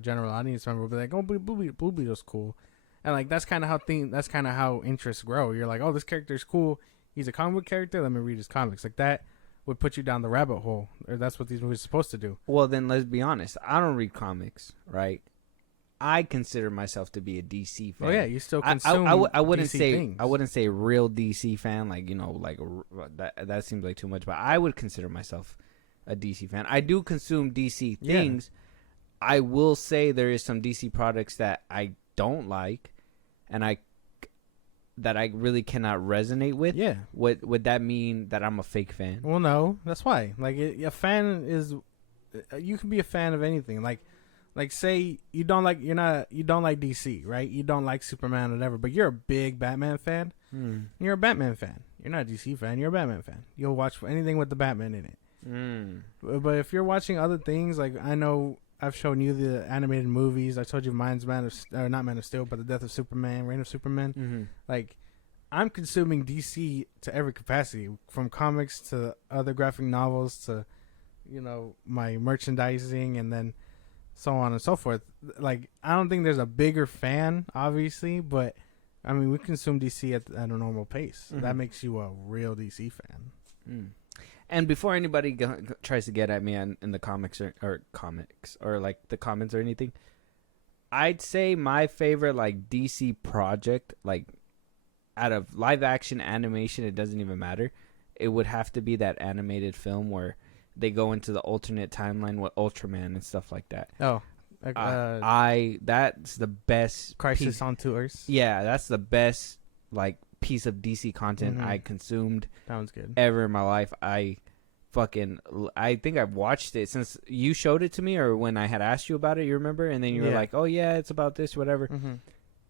general audience member will be like, oh, Blue Beetle's cool, and like that's kind of how interests grow. You're like, oh, this character's cool. He's a comic book character. Let me read his comics. Like that would put you down the rabbit hole, or that's what these movies are supposed to do. Well, then let's be honest. I don't read comics, right? I consider myself to be a DC fan. Oh yeah, you still consume. I wouldn't DC say things. I wouldn't say real DC fan, like, you know, like that seems like too much. But I would consider myself a DC fan. I do consume DC things. Yeah. I will say there is some DC products that I don't like, and I really cannot resonate with. Yeah. Would that mean that I'm a fake fan? Well, no, that's why. Like a fan is, you can be a fan of anything. Like say you don't like DC, right? You don't like Superman or whatever, but you're a big Batman fan. You're a Batman fan. You're not a DC fan. You're a Batman fan. You'll watch anything with the Batman in it. But if you're watching other things, like I know I've shown you the animated movies. I told you mine's not Man of Steel, but The Death of Superman, Reign of Superman. Mm-hmm. Like I'm consuming DC to every capacity, from comics to other graphic novels to, you know, my merchandising, and then so on and so forth. Like, I don't think there's a bigger fan, obviously, but I mean, we consume DC at a normal pace. Mm-hmm. That makes you a real DC fan. And before anybody tries to get at me in the comics or like the comments or anything, I'd say my favorite like DC project, like out of live action animation, it doesn't even matter. It would have to be that animated film where they go into the alternate timeline with Ultraman and stuff like that. Oh, that's the best Crisis on Two Earths. Yeah, that's the best like piece of DC content I consumed. Sounds good. Ever in my life. I think I've watched it since you showed it to me, or when I had asked you about it. You remember? And then you were like, "Oh yeah, it's about this, whatever." Mm-hmm.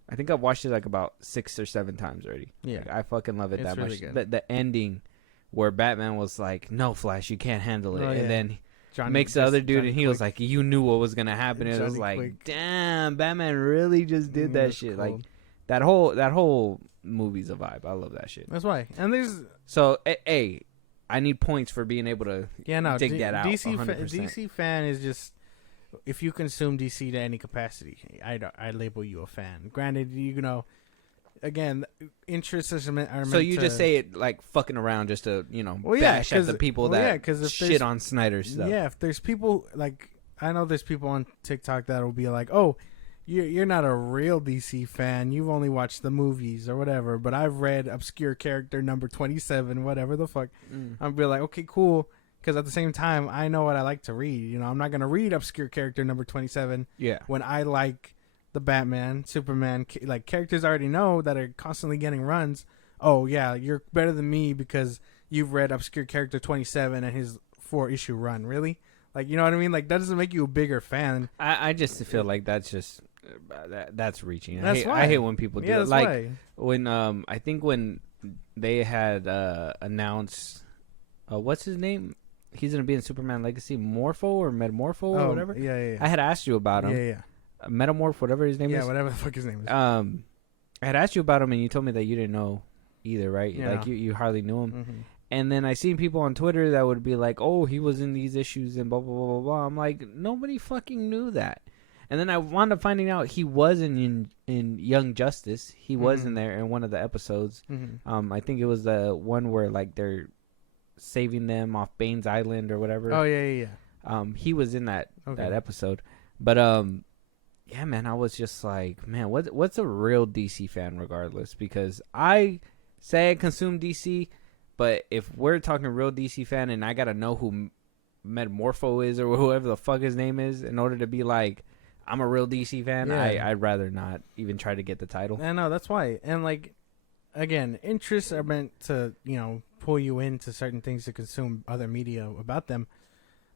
I think I've watched it like about 6 or 7 times already. Yeah, like, I fucking love it that much. The ending where Batman was like, "No, Flash, you can't handle it," and then makes the other dude, and he was like, "You knew what was gonna happen." And it was like, "Damn, Batman really just did that shit." Cool. Like that whole movie's a vibe. I love that shit. That's why. And there's I need points for being able to dig that out. DC fan is just, if you consume DC to any capacity, I label you a fan. Granted, you know, again, interests are meant so you just say it like fucking around just to, you know, bash at the people that shit on Snyder stuff. Yeah, if there's people, like, I know there's people on TikTok that will be like, oh, you're not a real DC fan. You've only watched the movies or whatever, but I've read obscure character number 27, whatever the fuck. I'll be like, okay, cool. Because at the same time, I know what I like to read. You know, I'm not going to read obscure character number 27 when I like the Batman, Superman, like characters I already know that are constantly getting runs. Oh, yeah, you're better than me because you've read obscure character 27 and his 4-issue run. Really? Like, you know what I mean? Like, that doesn't make you a bigger fan. I just feel like that's just... that's reaching. That's I hate when people do it. That's like why. When I think when they had announced what's his name? He's gonna be in Superman Legacy, Morpho or Metamorpho or whatever. Yeah. I had asked you about him. Yeah. Metamorph, whatever his name is. Yeah, whatever the fuck his name is. I had asked you about him, and you told me that you didn't know either, right? Yeah. Like you hardly knew him. Mm-hmm. And then I seen people on Twitter that would be like, "Oh, he was in these issues and blah blah blah blah blah." I'm like, nobody fucking knew that. And then I wound up finding out he was in Young Justice. He was in there in one of the episodes. Mm-hmm. I think it was the one where like they're saving them off Bane's Island or whatever. Oh yeah. He was in that episode. But yeah, man, I was just like, man, what's a real DC fan regardless? Because I say I consume DC, but if we're talking real DC fan and I gotta know who Metamorpho is or whoever the fuck his name is in order to be like, I'm a real DC fan, I'd rather not even try to get the title. I know, that's why. And like, again, interests are meant to, you know, pull you into certain things to consume other media about them.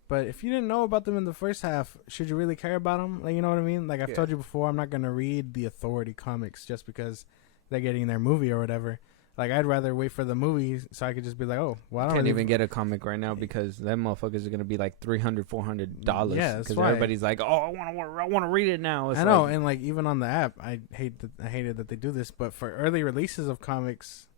But if you didn't know about them in the first half, should you really care about them? Like, you know what I mean? Like I've told you before, I'm not going to read the Authority comics just because they're getting their movie or whatever. Like, I'd rather wait for the movie so I could just be like, oh, well, I don't Can't really even get a comic right now because them motherfuckers are gonna be like $300, $400. Yeah, that's because why. everybody's like, oh, I want to read it now. It's I know, like, and like even on the app, I hated that they do this. But for early releases of comics,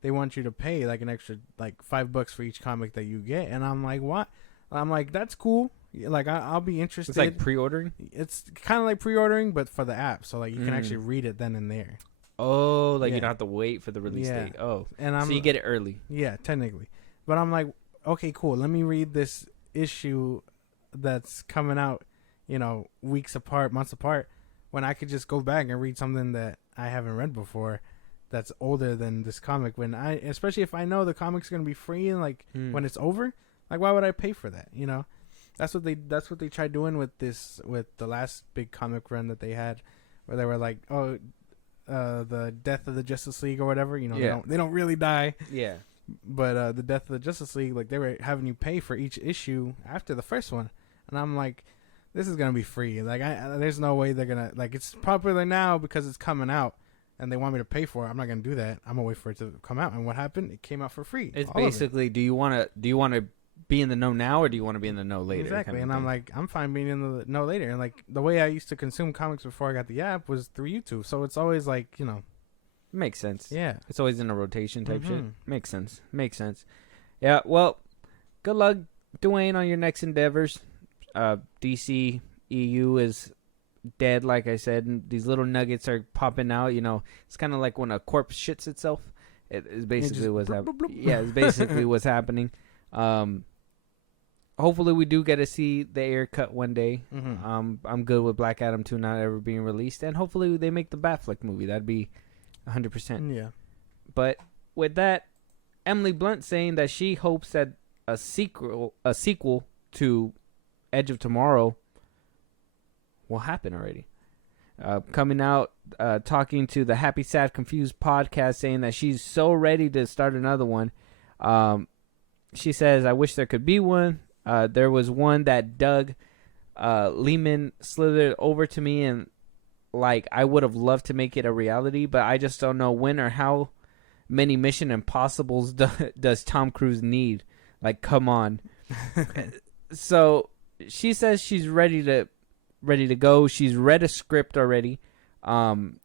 they want you to pay like an extra like $5 for each comic that you get, and I'm like, what? I'm like, that's cool. Like I'll be interested. it's like pre-ordering. It's kind of like pre-ordering, but for the app, so like you can actually read it then and there. Oh, like Yeah. you don't have to wait for the release date. Oh, And so you get it early. Yeah, technically. But I'm like, okay, cool. Let me read this issue that's coming out, weeks apart, months apart, when I could just go back and read something that I haven't read before that's older than this comic. Especially if I know the comic's going to be free and like when it's over, like why would I pay for that? That's what they tried doing with the last big comic run that they had, where they were like, oh, the death of the Justice League or whatever, they don't really die. Yeah. But the death of the Justice League, like they were having you pay for each issue after the first one, and I'm like, this is gonna be free. Like there's no way they're gonna like it's popular now because it's coming out, and they want me to pay for it. I'm not gonna do that. I'm gonna wait for it to come out. And what happened? It came out for free. It's basically, do you want to be in the know now or do you want to be in the know later? Exactly. Kind of and thing. I'm like, I'm fine being in the know later. And like the way I used to consume comics before I got the app was through YouTube. So it's always like, makes sense. yeah. It's always in a rotation type shit. Makes sense. Yeah. Well, good luck, Dwayne, on your next endeavors. DCEU is dead, like I said, and these little nuggets are popping out. It's kind of like when a corpse shits itself. It is basically what's happening. Yeah, it's basically what's happening. Hopefully we do get to see the Ayer cut one day. I'm good with Black Adam 2 not ever being released, and hopefully they make the Batfleck movie. That'd be 100%. Yeah. But with that, Emily Blunt saying that she hopes that a sequel to Edge of Tomorrow will happen already. Coming out, talking to the Happy Sad Confused podcast, saying that she's so ready to start another one. She says, I wish there could be one. There was one that Doug Lehman slithered over to me, and like I would have loved to make it a reality, but I just don't know when or how many Mission Impossibles does Tom Cruise need. Like, come on. So she says she's ready to go. She's read a script already.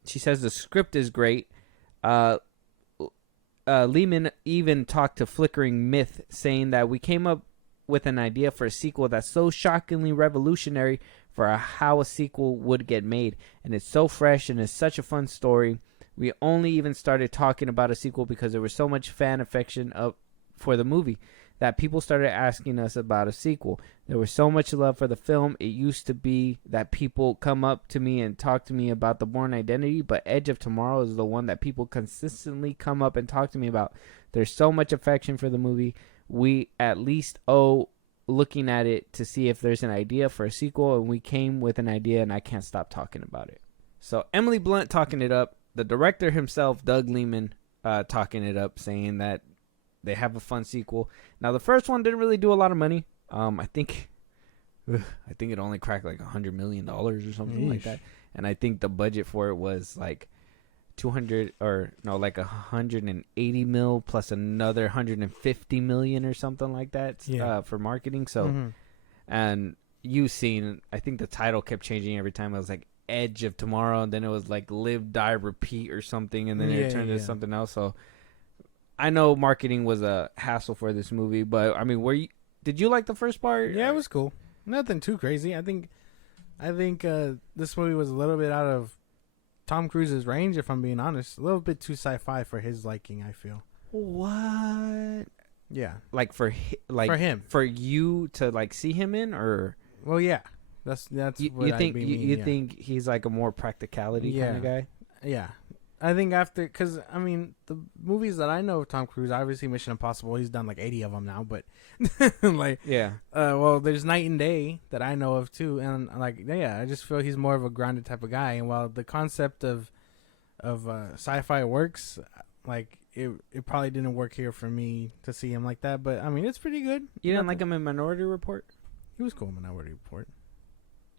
She says the script is great. Lehman even talked to Flickering Myth, saying that we came up with an idea for a sequel that's so shockingly revolutionary for how a sequel would get made, and it's so fresh and it's such a fun story. We only even started talking about a sequel because there was so much fan affection for the movie that people started asking us about a sequel. There was so much love for the film. It used to be that people come up to me and talk to me about The Bourne Identity, but Edge of Tomorrow is the one that people consistently come up and talk to me about. There's so much affection for the movie. We at least owe looking at it to see if there's an idea for a sequel, and we came with an idea, and I can't stop talking about it. So Emily Blunt talking it up, the director himself, Doug Lehman, talking it up, saying that they have a fun sequel. Now, the first one didn't really do a lot of money. I think it only cracked like $100 million or something like that. And I think the budget for it was like 180 mil plus another 150 million or something like that for marketing. So, and you've seen, I think the title kept changing every time. It was like Edge of Tomorrow, and then it was like Live, Die, Repeat or something, and then it turned into something else. So I know marketing was a hassle for this movie, but I mean, did you like the first part? Yeah, it was cool. Nothing too crazy. I think this movie was a little bit out of Tom Cruise's range, if I'm being honest. A little bit too sci-fi for his liking, I feel. What? Yeah. Like for him. For you to like see him in, or? Well, yeah. That's you what think you think he's like a more practicality kind of guy? Yeah. I think because I mean, the movies that I know of Tom Cruise, obviously Mission Impossible, he's done like 80 of them now, but like, yeah. Well, there's Night and Day that I know of too, and like, yeah, I just feel he's more of a grounded type of guy. And while the concept of sci-fi works, like it probably didn't work here for me to see him like that. But I mean, it's pretty good. You didn't like him in Minority Report? He was cool in Minority Report.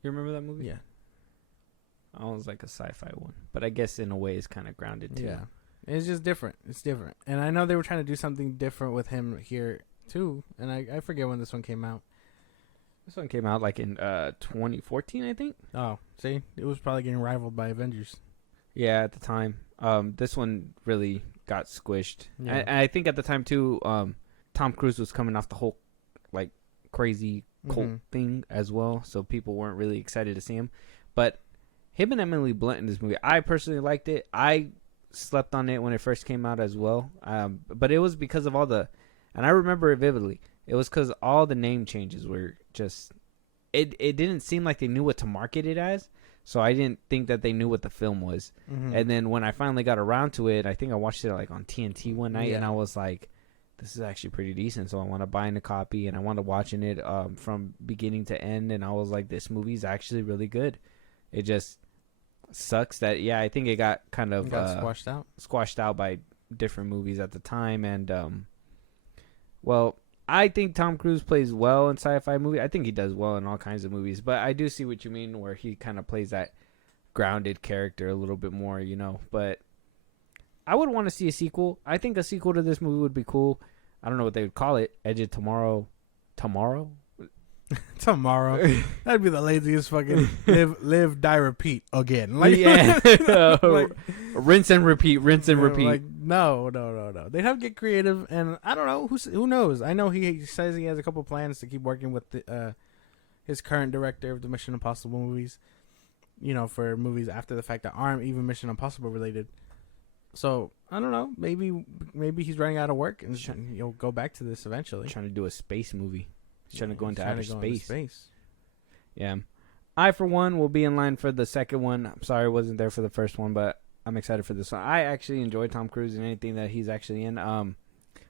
You remember that movie? Yeah. I was like a sci-fi one, but I guess in a way it's kind of grounded too. Yeah, It's just different. It's different. And I know they were trying to do something different with him here too. And I forget when this one came out. This one came out like in 2014, I think. Oh, see, it was probably getting rivaled by Avengers. Yeah, at the time. This one really got squished. Yeah. And I think at the time too, Tom Cruise was coming off the whole like crazy cult thing as well, so people weren't really excited to see him. But him and Emily Blunt in this movie, I personally liked it. I slept on it when it first came out as well. But it was because of all the, and I remember it vividly. It was because all the name changes were just, it didn't seem like they knew what to market it as. So I didn't think that they knew what the film was. And then when I finally got around to it, I think I watched it like on TNT one night, and I was like, this is actually pretty decent. So I want to buy a copy, and I wanted watching it from beginning to end. And I was like, this movie's actually really good. It just sucks that, I think it got kind of squashed out by different movies at the time. And, well, I think Tom Cruise plays well in sci-fi movies. I think he does well in all kinds of movies. But I do see what you mean, where he kind of plays that grounded character a little bit more, But I would want to see a sequel. I think a sequel to this movie would be cool. I don't know what they would call it. Edge of Tomorrow? Tomorrow. That'd be the laziest fucking live, die, repeat again. Like, like, rinse and repeat. Like, no. They'd have to get creative, and I don't know. Who knows? I know he says he has a couple plans to keep working with his current director of the Mission Impossible movies, for movies after the fact that aren't even Mission Impossible related. So I don't know. Maybe he's running out of work, and he'll go back to this eventually. Trying to do a space movie. He's trying to go into outer space. Yeah. I, for one, will be in line for the second one. I'm sorry I wasn't there for the first one, but I'm excited for this one. I actually enjoy Tom Cruise in anything that he's actually in.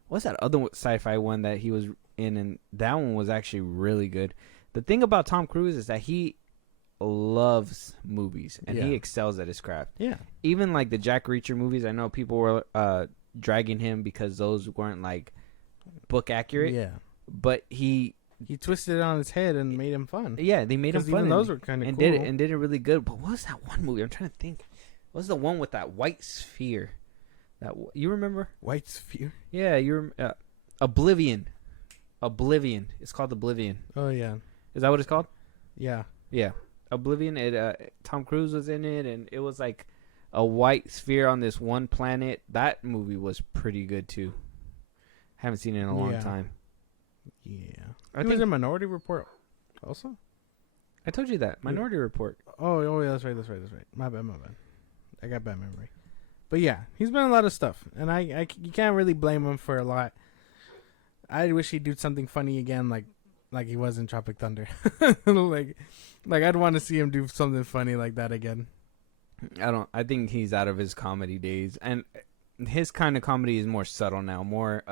What's that other sci-fi one that he was in? And that one was actually really good. The thing about Tom Cruise is that he loves movies, and he excels at his craft. Yeah. Even like the Jack Reacher movies, I know people were dragging him because those weren't like book accurate. Yeah. But he twisted it on his head and made him fun. Yeah, they made him fun. Even those were kind of cool. Did it really good. But what was that one movie? I'm trying to think. What was the one with that white sphere? You remember? White sphere? Yeah, Oblivion. Oblivion. It's called Oblivion. Oh yeah. Is that what it's called? Yeah. Yeah. Oblivion. Tom Cruise was in it, and it was like a white sphere on this one planet. That movie was pretty good too. Haven't seen it in a long time. Yeah. I think it was a Minority Report also. I told you that. Minority Report. Oh yeah, that's right. My bad. I got bad memory. But yeah, he's been in a lot of stuff, and you can't really blame him for a lot. I wish he'd do something funny again, like he was in Tropic Thunder. like I'd want to see him do something funny like that again. I think he's out of his comedy days, and his kind of comedy is more subtle now, more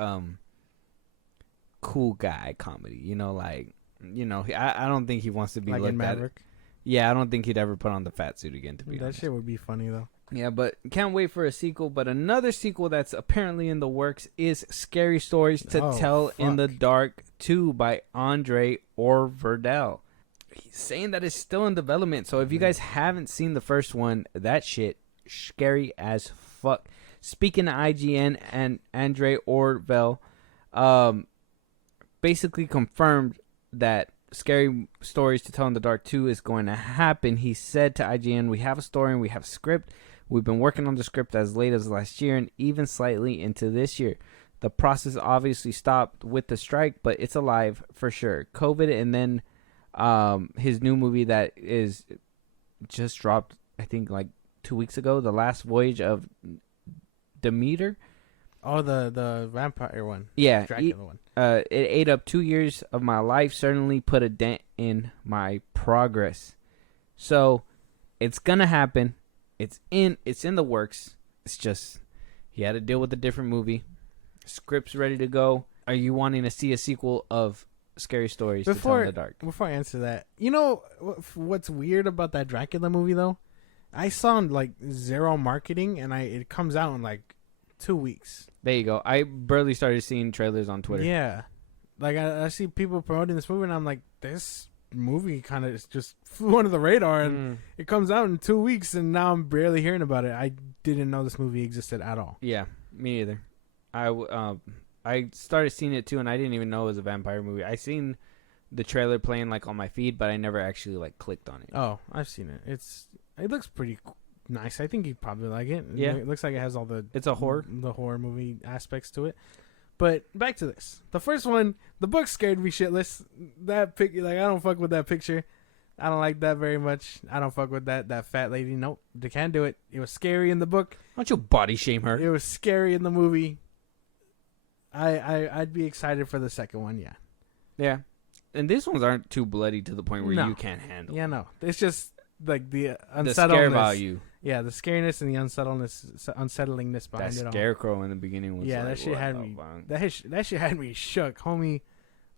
cool guy comedy. I don't think he wants to be like looked in Maverick. at. Yeah, I don't think he'd ever put on the fat suit again. To be honest, that shit would be funny though. Yeah, but can't wait for a sequel. But another sequel that's apparently in the works is Scary Stories to Tell in the Dark 2 by Andre Orverdell. He's saying that it's still in development. So if you guys haven't seen the first one, that shit scary as fuck. Speaking to IGN, and Andre Orverdell basically confirmed that Scary Stories to Tell in the Dark 2 is going to happen. He said to IGN, "We have a story and we have a script. We've been working on the script as late as last year and even slightly into this year. The process obviously stopped with the strike, but it's alive for sure. COVID, and then his new movie that is just dropped, I think like 2 weeks ago, The Last Voyage of Demeter." Oh, the vampire one. Yeah. Dracula one. It ate up 2 years of my life, certainly put a dent in my progress. So it's going to happen. It's in the works. It's just he had to deal with a different movie. Script's ready to go. Are you wanting to see a sequel of Scary Stories to Tell in the Dark? Before I answer that, what's weird about that Dracula movie though? I saw like zero marketing, and it comes out in like 2 weeks. There you go. I barely started seeing trailers on Twitter. Yeah, like I see people promoting this movie, and I'm like, this movie kind of just flew under the radar, and it comes out in 2 weeks, and now I'm barely hearing about it. I didn't know this movie existed at all. Yeah, me either. I started seeing it too, and I didn't even know it was a vampire movie. I seen the trailer playing like on my feed, but I never actually like clicked on it. Oh, I've seen it. It looks pretty nice. I think you'd probably like it. Yeah, it looks like it has all the it's a horror movie aspects to it. But back to this. The first one, the book scared me shitless. That I don't fuck with that picture. I don't like that very much. I don't fuck with that fat lady. Nope, they can't do it. It was scary in the book. Why don't you body shame her? It was scary in the movie. I'd be excited for the second one. Yeah. Yeah, and these ones aren't too bloody to the point where you can't handle. Yeah, no. It's just like the the scare value. Yeah, the scariness and the unsettlingness behind that it all. scarecrow in the beginning was that shit had me. That shit had me shook, homie.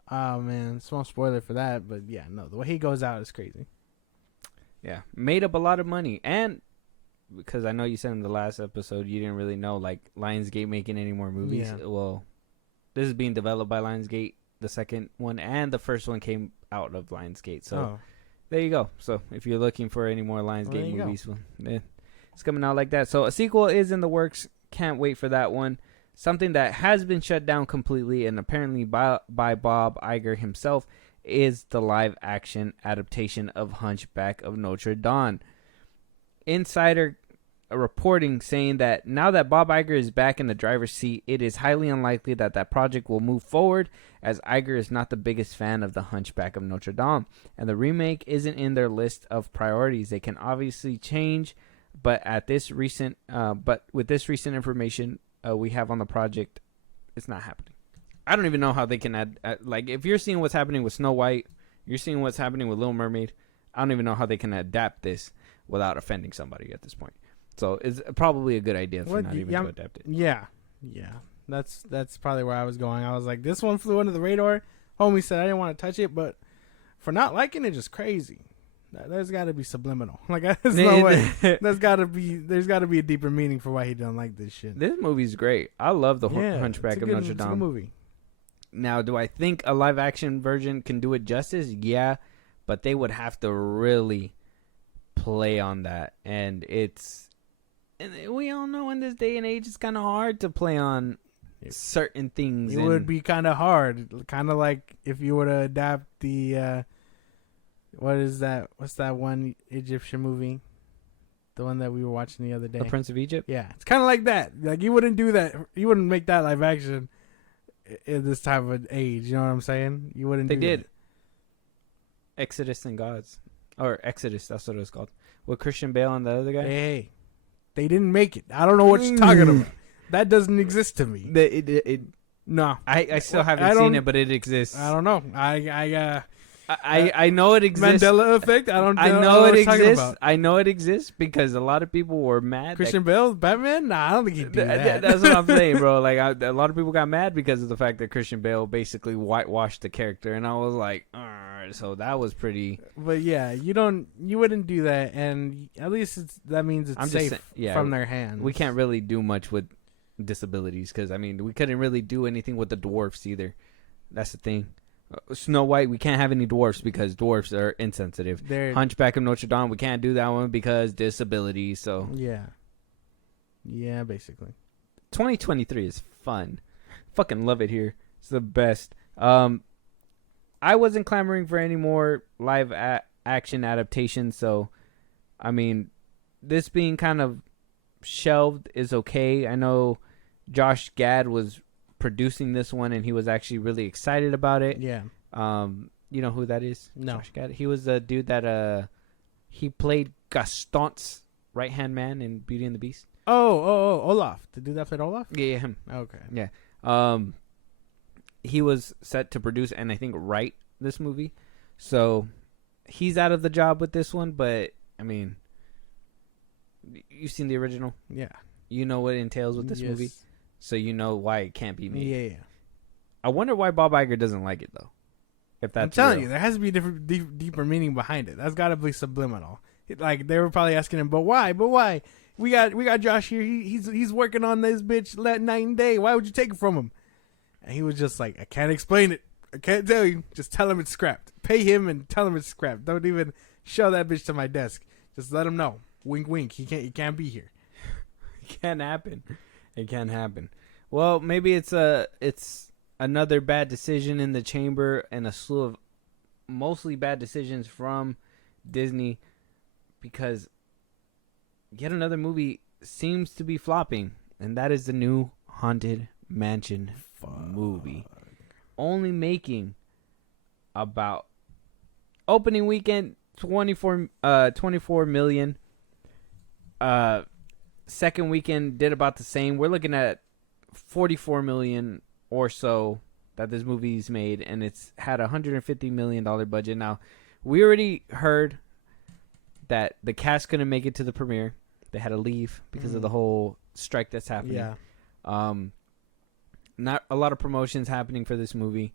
Oh man, small spoiler for that, but yeah, no, the way he goes out is crazy. Yeah, made up a lot of money, and because I know you said in the last episode you didn't really know like Lionsgate making any more movies. Yeah. Well, this is being developed by Lionsgate, the second one, and the first one came out of Lionsgate. So there you go. So if you're looking for any more Lionsgate movies, it's coming out like that. So a sequel is in the works. Can't wait for that one. Something that has been shut down completely, and apparently by Bob Iger himself, is the live-action adaptation of Hunchback of Notre Dame. Insider reporting saying that now that Bob Iger is back in the driver's seat, it is highly unlikely that that project will move forward, as Iger is not the biggest fan of the Hunchback of Notre Dame, and the remake isn't in their list of priorities. They can obviously change, but with this recent information we have on the project, it's not happening. I don't even know how they can add like if you're seeing what's happening with Snow White, you're seeing what's happening with Little Mermaid. I don't even know how they can adapt this without offending somebody at this point. So it's probably a good idea for not even to adapt it. Yeah. That's probably where I was going. I was like, this one flew under the radar. Homie said I didn't want to touch it, but for not liking it, just crazy. There's got to be subliminal. Like, there's no way. There's got to be a deeper meaning for why he doesn't like this shit. This movie's great. I love the Hunchback of Notre Dame. It's a good movie. Now, do I think a live action version can do it justice? Yeah, but they would have to really play on that, and we all know in this day and age it's kind of hard to play on certain things. It would be kind of hard, kind of like if you were to adapt the what's that one Egyptian movie, the one that we were watching the other day, The Prince of Egypt. Yeah, it's kind of like that. Like, you wouldn't do that, you wouldn't make that live action in this type of age. You know what I'm saying? You wouldn't. They did Exodus and Gods, or Exodus, that's what it was called, with Christian Bale and the other guy. Hey, they didn't make it. I don't know what you're talking about. That doesn't exist to me. No, I still haven't seen it, but it exists. I don't know. I know it exists. Mandela effect. I know it exists. I know it exists because a lot of people were mad. Christian Bale, Batman? Nah, I don't think he'd do that. That's what I'm saying, bro. Like, a lot of people got mad because of the fact that Christian Bale basically whitewashed the character, and I was like, so that was pretty. But yeah, you wouldn't do that, and at least that means it's safe from their hands. We can't really do much with disabilities because we couldn't really do anything with the dwarfs either. That's the thing. Snow White, we can't have any dwarfs because dwarfs are insensitive. Hunchback of Notre Dame, we can't do that one because disability. So yeah, basically. 2023 is fun. Fucking love it here. It's the best. I wasn't clamoring for any more live action adaptations, so this being kind of shelved is okay. I know Josh Gad was producing this one, and he was actually really excited about it. Yeah. You know who that is? No. Josh Gad. He was the dude that he played Gaston's right hand man in Beauty and the Beast. Oh, Olaf. The dude that played Olaf? Yeah, him. Okay. Yeah. He was set to produce and I think write this movie, so he's out of the job with this one. But you've seen the original. Yeah. You know what it entails with this movie. So you know why it can't be made. Yeah. I wonder why Bob Iger doesn't like it though. If that's I'm telling you, there has to be deeper meaning behind it. That's got to be subliminal. Like, they were probably asking him, but why? We got Josh here. He's working on this bitch night and day. Why would you take it from him? And he was just like, I can't explain it. I can't tell you. Just tell him it's scrapped. pay him and tell him it's scrap. Don't even show that bitch to my desk. Just let him know. Wink, wink. He can't be here. It can't happen. It can't happen. Well, maybe it's another bad decision in the chamber and a slew of mostly bad decisions from Disney, because yet another movie seems to be flopping, and that is the new Haunted Mansion movie. Only making about opening weekend 24 million. Second weekend did about the same. We're looking at 44 million or so that this movie's made, and it's had a $150 million budget. Now, we already heard that the cast couldn't make it to the premiere. They had to leave because of the whole strike that's happening. Yeah. Not a lot of promotions happening for this movie.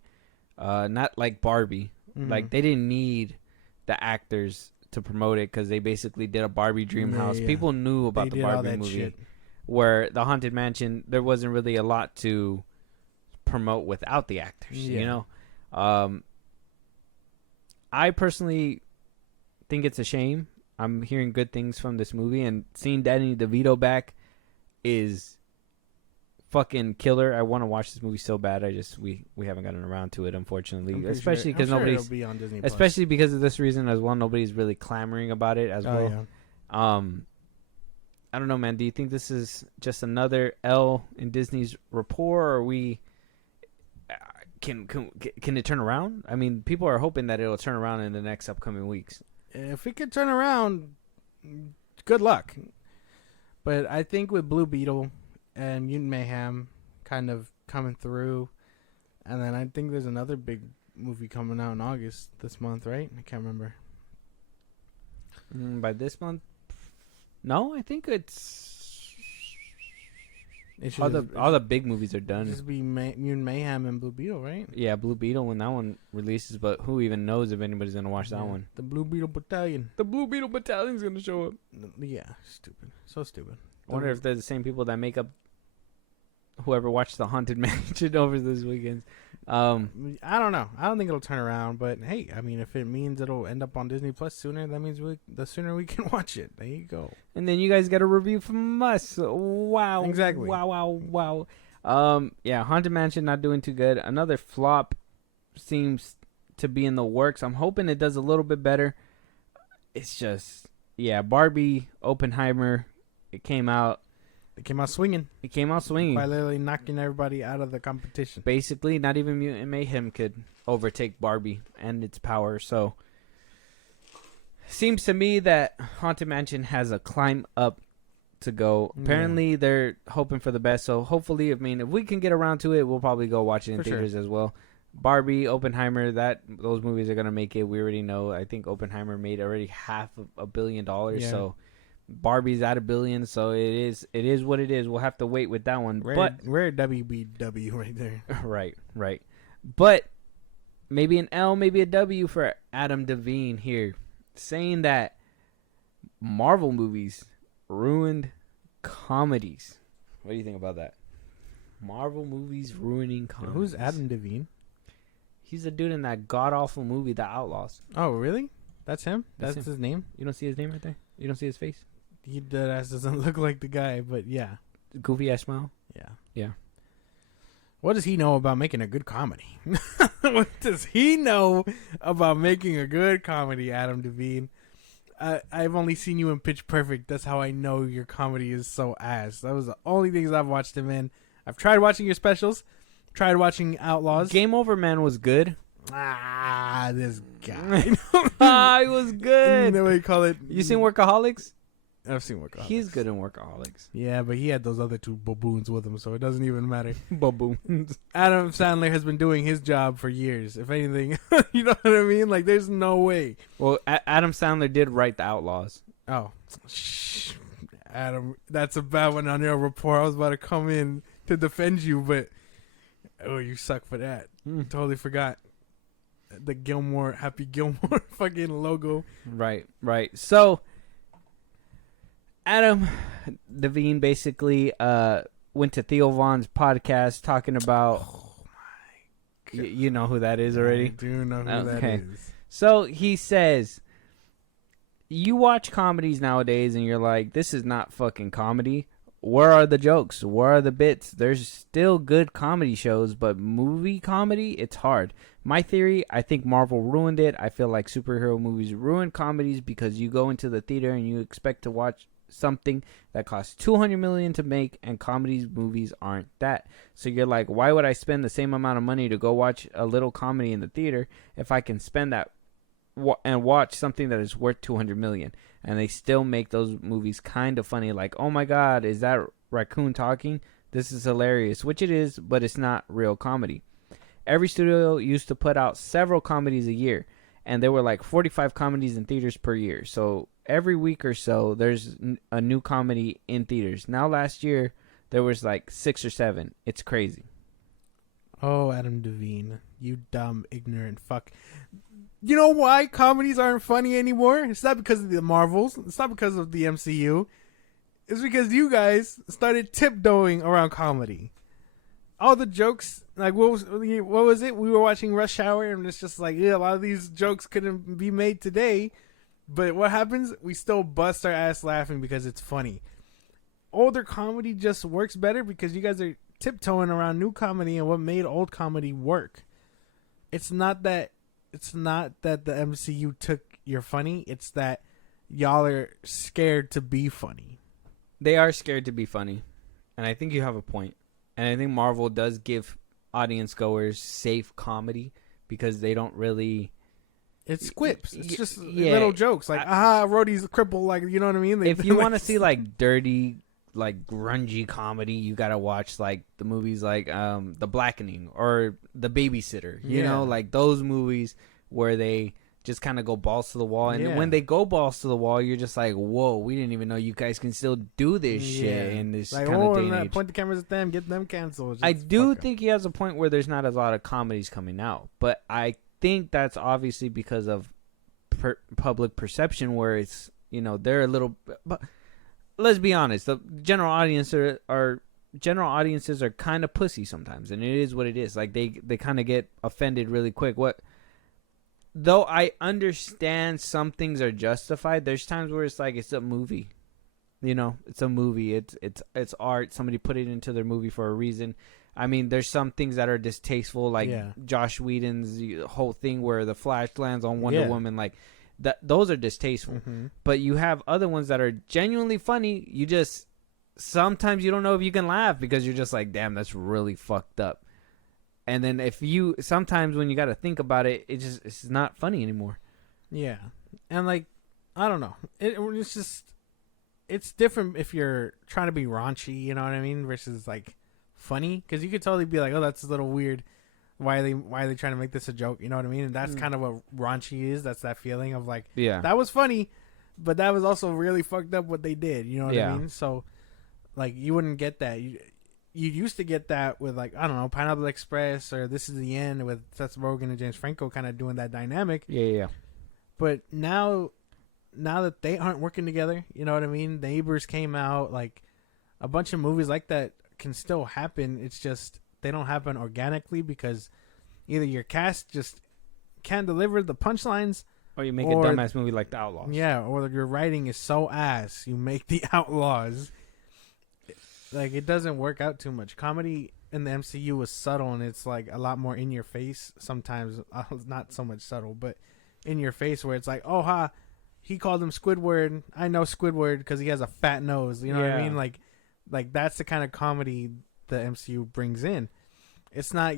Not like Barbie. Like, they didn't need the actors to promote it because they basically did a Barbie dream house. Yeah. People knew about the Barbie movie. Shit. Where the Haunted Mansion, there wasn't really a lot to promote without the actors, you know? I personally think it's a shame. I'm hearing good things from this movie, and seeing Danny DeVito back is fucking killer. I want to watch this movie so bad. We haven't gotten around to it, unfortunately, especially because nobody's be on Disney+. especially because of this reason as well. Nobody's really clamoring about it as well. Yeah. I don't know, man. Do you think this is just another L in Disney's rapport, or we can it turn around? I mean, people are hoping that it'll turn around in the next upcoming weeks. If it could turn around, good luck. But I think with Blue Beetle and Mutant Mayhem kind of coming through, and then I think there's another big movie coming out in August this month, right? I can't remember. By this month? No, I think it's all the big movies are done. Just be Mutant Mayhem and Blue Beetle, right? Yeah, Blue Beetle when that one releases, but who even knows if anybody's gonna watch that one? The Blue Beetle Battalion. The Blue Beetle Battalion's gonna show up. Yeah, stupid. So stupid. I wonder if they're the same people that make up whoever watched the Haunted Mansion over this weekend. I don't know. I don't think it'll turn around, but hey, I mean, if it means it'll end up on Disney Plus sooner, that means the sooner we can watch it. There you go. And then you guys get a review from us. Wow. Exactly. Wow. Yeah, Haunted Mansion not doing too good. Another flop seems to be in the works. I'm hoping it does a little bit better. It's just, yeah, Barbie, Oppenheimer, it came out swinging. By literally knocking everybody out of the competition. Basically, not even Mutant Mayhem could overtake Barbie and its power. So, seems to me that Haunted Mansion has a climb up to go. Apparently, they're hoping for the best. So, hopefully, I mean, if we can get around to it, we'll probably go watch it in theaters as well. Barbie, Oppenheimer, those movies are gonna make it. We already know. I think Oppenheimer made already $500 million. Yeah. So. Barbie's at $1 billion, so it is what it is. We'll have to wait with that one. Rare WBW right there. Right. But maybe an L, maybe a W for Adam Devine here, saying that Marvel movies ruined comedies. What do you think about that? Marvel movies ruining comedies. Who's Adam Devine? He's the dude in that god-awful movie, The Outlaws. Oh, really? That's him? That's him. His name? You don't see his name right there? You don't see his face? He deadass doesn't look like the guy, but yeah. Goofy-ass smile? Yeah. What does he know about making a good comedy? What does he know about making a good comedy, Adam Devine? I've only seen you in Pitch Perfect. That's how I know your comedy is so ass. That was the only things I've watched him in. I've tried watching your specials. Tried watching Outlaws. Game Over Man was good. This guy. It was good. You know what you call it? You seen Workaholics? I've seen Workaholics. He's good in Workaholics. Yeah, but he had those other two baboons with him, so it doesn't even matter. Baboons. Adam Sandler has been doing his job for years. If anything, you know what I mean? Like, there's no way. Well, Adam Sandler did write The Outlaws. Oh, shh. Adam, that's a bad one on your report. I was about to come in to defend you, but you suck for that. Totally forgot the Happy Gilmore fucking logo. Right. So, Adam Devine basically went to Theo Vaughn's podcast talking about. You know who that is already? I do know who that is. So he says, you watch comedies nowadays and you're like, this is not fucking comedy. Where are the jokes? Where are the bits? There's still good comedy shows, but movie comedy, it's hard. My theory, I think Marvel ruined it. I feel like superhero movies ruin comedies because you go into the theater and you expect to watch something that costs $200 million to make, and comedies movies aren't that. So you're like, why would I spend the same amount of money to go watch a little comedy in the theater if I can spend that and watch something that is worth $200 million? And they still make those movies kind of funny, like, oh my god, is that raccoon talking? This is hilarious, which it is, but it's not real comedy. Every studio used to put out several comedies a year, and there were like 45 comedies in theaters per year. So every week or so, there's a new comedy in theaters. Now last year, there was like 6 or 7. It's crazy. Oh, Adam Devine, you dumb, ignorant fuck. You know why comedies aren't funny anymore? It's not because of the Marvels. It's not because of the MCU. It's because you guys started tiptoeing around comedy. All the jokes, like, what was it? We were watching Rush Hour, and it's just like, yeah, a lot of these jokes couldn't be made today. But what happens? We still bust our ass laughing because it's funny. Older comedy just works better because you guys are tiptoeing around new comedy and what made old comedy work. It's not that the MCU took your funny. It's that y'all are scared to be funny. They are scared to be funny. And I think you have a point. And I think Marvel does give audience goers safe comedy because they don't really... It's quips. It's just little jokes. Like, Rhodey's a cripple. Like, you know what I mean? If you want to see, like, dirty, like, grungy comedy, you got to watch, like, the movies like The Blackening or The Babysitter. You know? Like, those movies where they just kind of go balls to the wall. And when they go balls to the wall, you're just like, whoa, we didn't even know you guys can still do this shit in this like, kind of day and age. Point the cameras at them, get them canceled. I do think he has a point where there's not a lot of comedies coming out. But I think that's obviously because of public perception, where it's, you know, they're a little... But let's be honest, the general audience general audiences are kind of pussy sometimes, and it is what it is. Like, they kind of get offended really quick. Though I understand some things are justified, there's times where it's like, it's a movie. You know, it's a movie. It's art. Somebody put it into their movie for a reason. I mean, there's some things that are distasteful, like Josh Whedon's whole thing where the Flash lands on Wonder Woman. Like, those are distasteful. Mm-hmm. But you have other ones that are genuinely funny. You just... Sometimes you don't know if you can laugh because you're just like, damn, that's really fucked up. And then sometimes when you got to think about it, it's not funny anymore. Yeah. And like, I don't know. It's different if you're trying to be raunchy, you know what I mean? Versus like funny. Cause you could totally be like, oh, that's a little weird. Why are they trying to make this a joke? You know what I mean? And that's kind of what raunchy is. That's that feeling of like, that was funny, but that was also really fucked up what they did. You know what I mean? So like, you wouldn't get that. You used to get that with, like, I don't know, Pineapple Express or This Is the End with Seth Rogen and James Franco kind of doing that dynamic. Yeah. But now that they aren't working together, you know what I mean? Neighbors came out, like, a bunch of movies like that can still happen. It's just they don't happen organically because either your cast just can't deliver the punchlines, or you make a dumbass movie like The Outlaws. Yeah, or your writing is so ass, you make The Outlaws. Like, it doesn't work out too much. Comedy in the MCU was subtle, and it's like a lot more in your face sometimes. Not so much subtle, but in your face, where it's like, oh, he called him Squidward. I know Squidward because he has a fat nose. You know what I mean? Like that's the kind of comedy the MCU brings in. It's not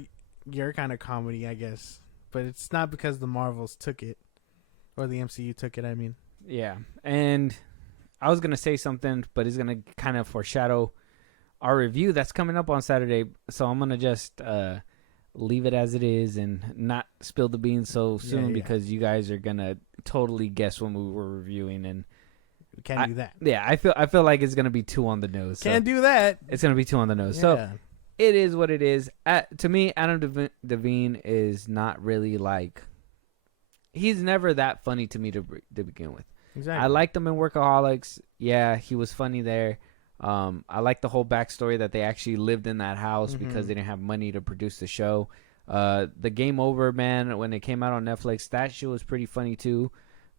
your kind of comedy, I guess, but it's not because the Marvels took it or the MCU took it. I mean, yeah. And I was gonna say something, but it's gonna kind of foreshadow our review that's coming up on Saturday, so I'm gonna just leave it as it is and not spill the beans so soon because you guys are gonna totally guess when we were reviewing, and we can't do that. Yeah, I feel like it's gonna be too on the nose. Can't do that. It's gonna be too on the nose. Yeah. So it is what it is. To me, Adam Devine is not really like. He's never that funny to me to begin with. Exactly. I liked him in Workaholics. Yeah, he was funny there. I like the whole backstory that they actually lived in that house because they didn't have money to produce the show. The Game Over, man, when it came out on Netflix, that shit was pretty funny too.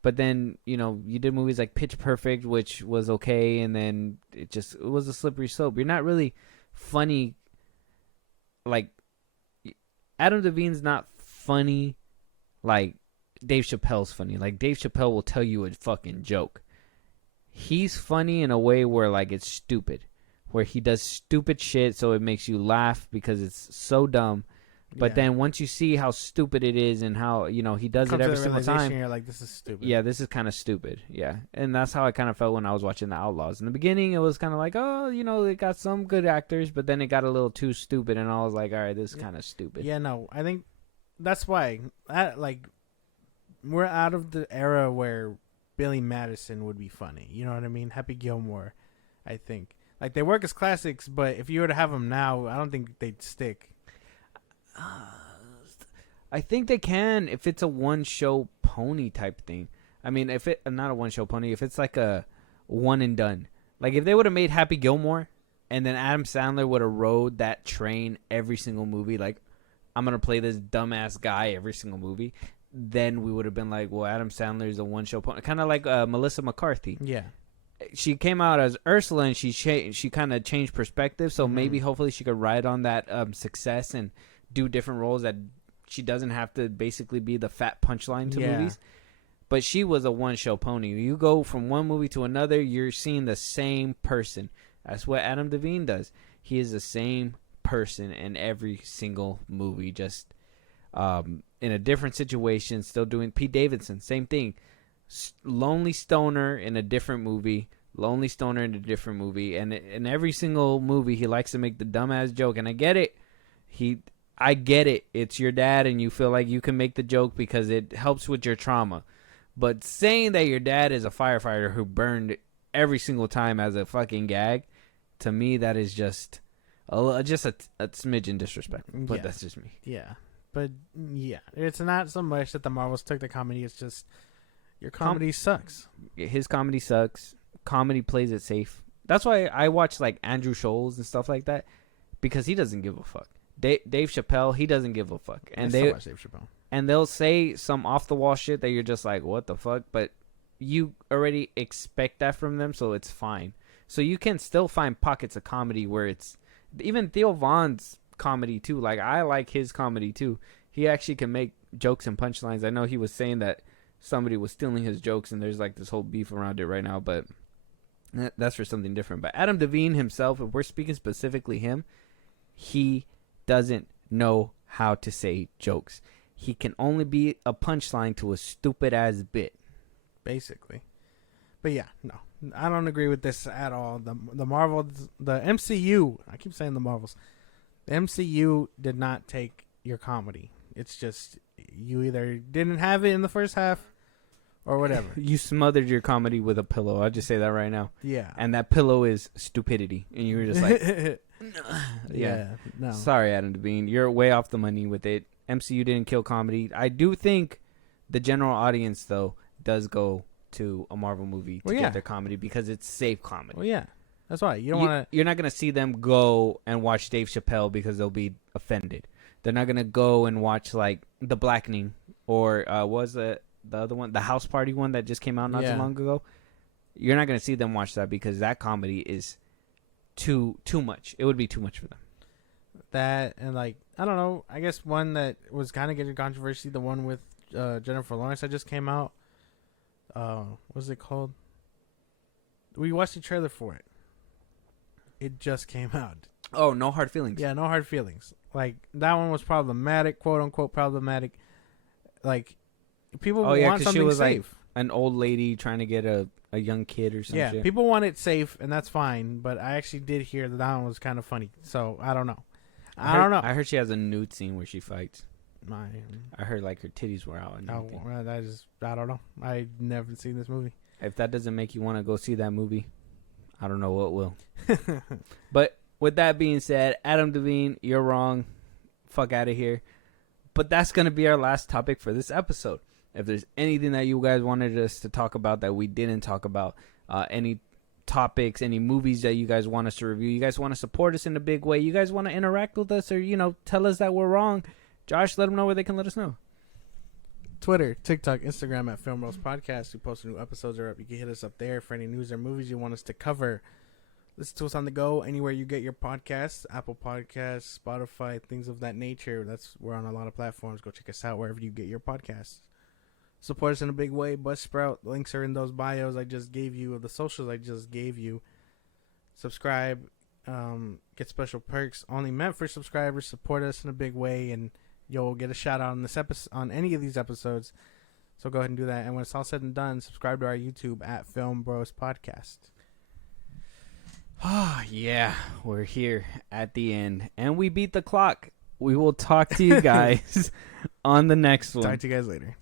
But then, you know, you did movies like Pitch Perfect, which was okay, and then it was a slippery slope. You're not really funny. Like, Adam Devine's not funny like Dave Chappelle's funny. Like, Dave Chappelle will tell you a fucking joke. He's funny in a way where, like, it's stupid. Where he does stupid shit so it makes you laugh because it's so dumb. But then once you see how stupid it is and how, you know, he does it every single time. You're like, this is stupid. Yeah, this is kind of stupid. Yeah. And that's how I kind of felt when I was watching The Outlaws. In the beginning, it was kind of like, oh, you know, they got some good actors, but then it got a little too stupid. And I was like, all right, this is kind of stupid. Yeah, no, I think that's why, like, we're out of the era where Billy Madison would be funny. You know what I mean? Happy Gilmore, I think. Like, they work as classics, but if you were to have them now, I don't think they'd stick. I think they can if it's a one-show pony type thing. I mean, if it not a one-show pony, if it's like a one and done. Like, if they would have made Happy Gilmore and then Adam Sandler would have rode that train every single movie, like, I'm going to play this dumbass guy every single movie, then we would have been like, well, Adam Sandler is a one-show pony. Kind of like Melissa McCarthy. Yeah. She came out as Ursula and she kind of changed perspective, so maybe hopefully she could ride on that success and do different roles that she doesn't have to basically be the fat punchline to movies. But she was a one-show pony. You go from one movie to another, you're seeing the same person. That's what Adam Devine does. He is the same person in every single movie, just in a different situation, still doing. Pete Davidson, same thing. Lonely stoner in a different movie. Lonely stoner in a different movie. And in every single movie, he likes to make the dumbass joke. And I get it. I get it. It's your dad, and you feel like you can make the joke because it helps with your trauma. But saying that your dad is a firefighter who burned every single time as a fucking gag, to me, that is just a smidgen disrespectful. But that's just me. Yeah. But, yeah. It's not so much that the Marvels took the comedy. It's just your comedy sucks. His comedy sucks. Comedy plays it safe. That's why I watch, like, Andrew Scholes and stuff like that, because he doesn't give a fuck. Dave Chappelle, he doesn't give a fuck. And I still watch Dave Chappelle. And they'll say some off-the-wall shit that you're just like, what the fuck? But you already expect that from them, so it's fine. So you can still find pockets of comedy where it's... Even Theo Von's comedy, too. Like, I like his comedy, too. He actually can make jokes and punchlines. I know he was saying that somebody was stealing his jokes, and there's, like, this whole beef around it right now, but that's for something different. But Adam Devine himself, if we're speaking specifically him, he doesn't know how to say jokes. He can only be a punchline to a stupid-ass bit. Basically. But yeah, no. I don't agree with this at all. The Marvels, the MCU, I keep saying the Marvels. The MCU did not take your comedy. It's just, you either didn't have it in the first half or whatever. You smothered your comedy with a pillow. I'll just say that right now. Yeah. And that pillow is stupidity. And you were just like... Yeah, no. Sorry, Adam Devine. You're way off the money with it. MCU didn't kill comedy. I do think the general audience, though, does go to a Marvel movie to get their comedy because it's safe comedy. Well, yeah. That's why. You don't want to... You're not going to see them go and watch Dave Chappelle because they'll be offended. They're not going to go and watch, like, The Blackening or was the other one, the House Party one that just came out not too long ago. You're not going to see them watch that because that comedy is... too much. It would be too much for them. That, and like, I don't know, I guess one that was kind of getting controversy, the one with Jennifer Lawrence that just came out. What was it called? We watched the trailer for it. It just came out. Oh, No Hard Feelings. Yeah, No Hard Feelings. Like, that one was problematic, quote unquote problematic. Like, people want something she was safe. Like an old lady trying to get a young kid or something. Yeah, people want it safe, and that's fine. But I actually did hear that one was kind of funny. So I don't know. I don't know. I heard she has a nude scene where she fights. I heard like her titties were out. And everything. I don't know. I've never seen this movie. If that doesn't make you want to go see that movie, I don't know what will. But with that being said, Adam Devine, you're wrong. Fuck out of here. But that's gonna be our last topic for this episode. If there's anything that you guys wanted us to talk about that we didn't talk about, any topics, any movies that you guys want us to review, you guys want to support us in a big way, you guys want to interact with us or, tell us that we're wrong, Josh, let them know where they can let us know. Twitter, TikTok, Instagram at FilmBros Podcast. We post new episodes are up. You can hit us up there for any news or movies you want us to cover. Listen to us on the go anywhere you get your podcasts, Apple Podcasts, Spotify, things of that nature. We're on a lot of platforms. Go check us out wherever you get your podcasts. Support us in a big way. Buzzsprout, links are in those bios I just gave you, the socials I just gave you. Subscribe, get special perks only meant for subscribers. Support us in a big way, and you'll get a shout out on this episode, on any of these episodes. So go ahead and do that. And when it's all said and done, subscribe to our YouTube at FilmBros Podcast. Oh, yeah, we're here at the end, and we beat the clock. We will talk to you guys on the next one. Talk to you guys later.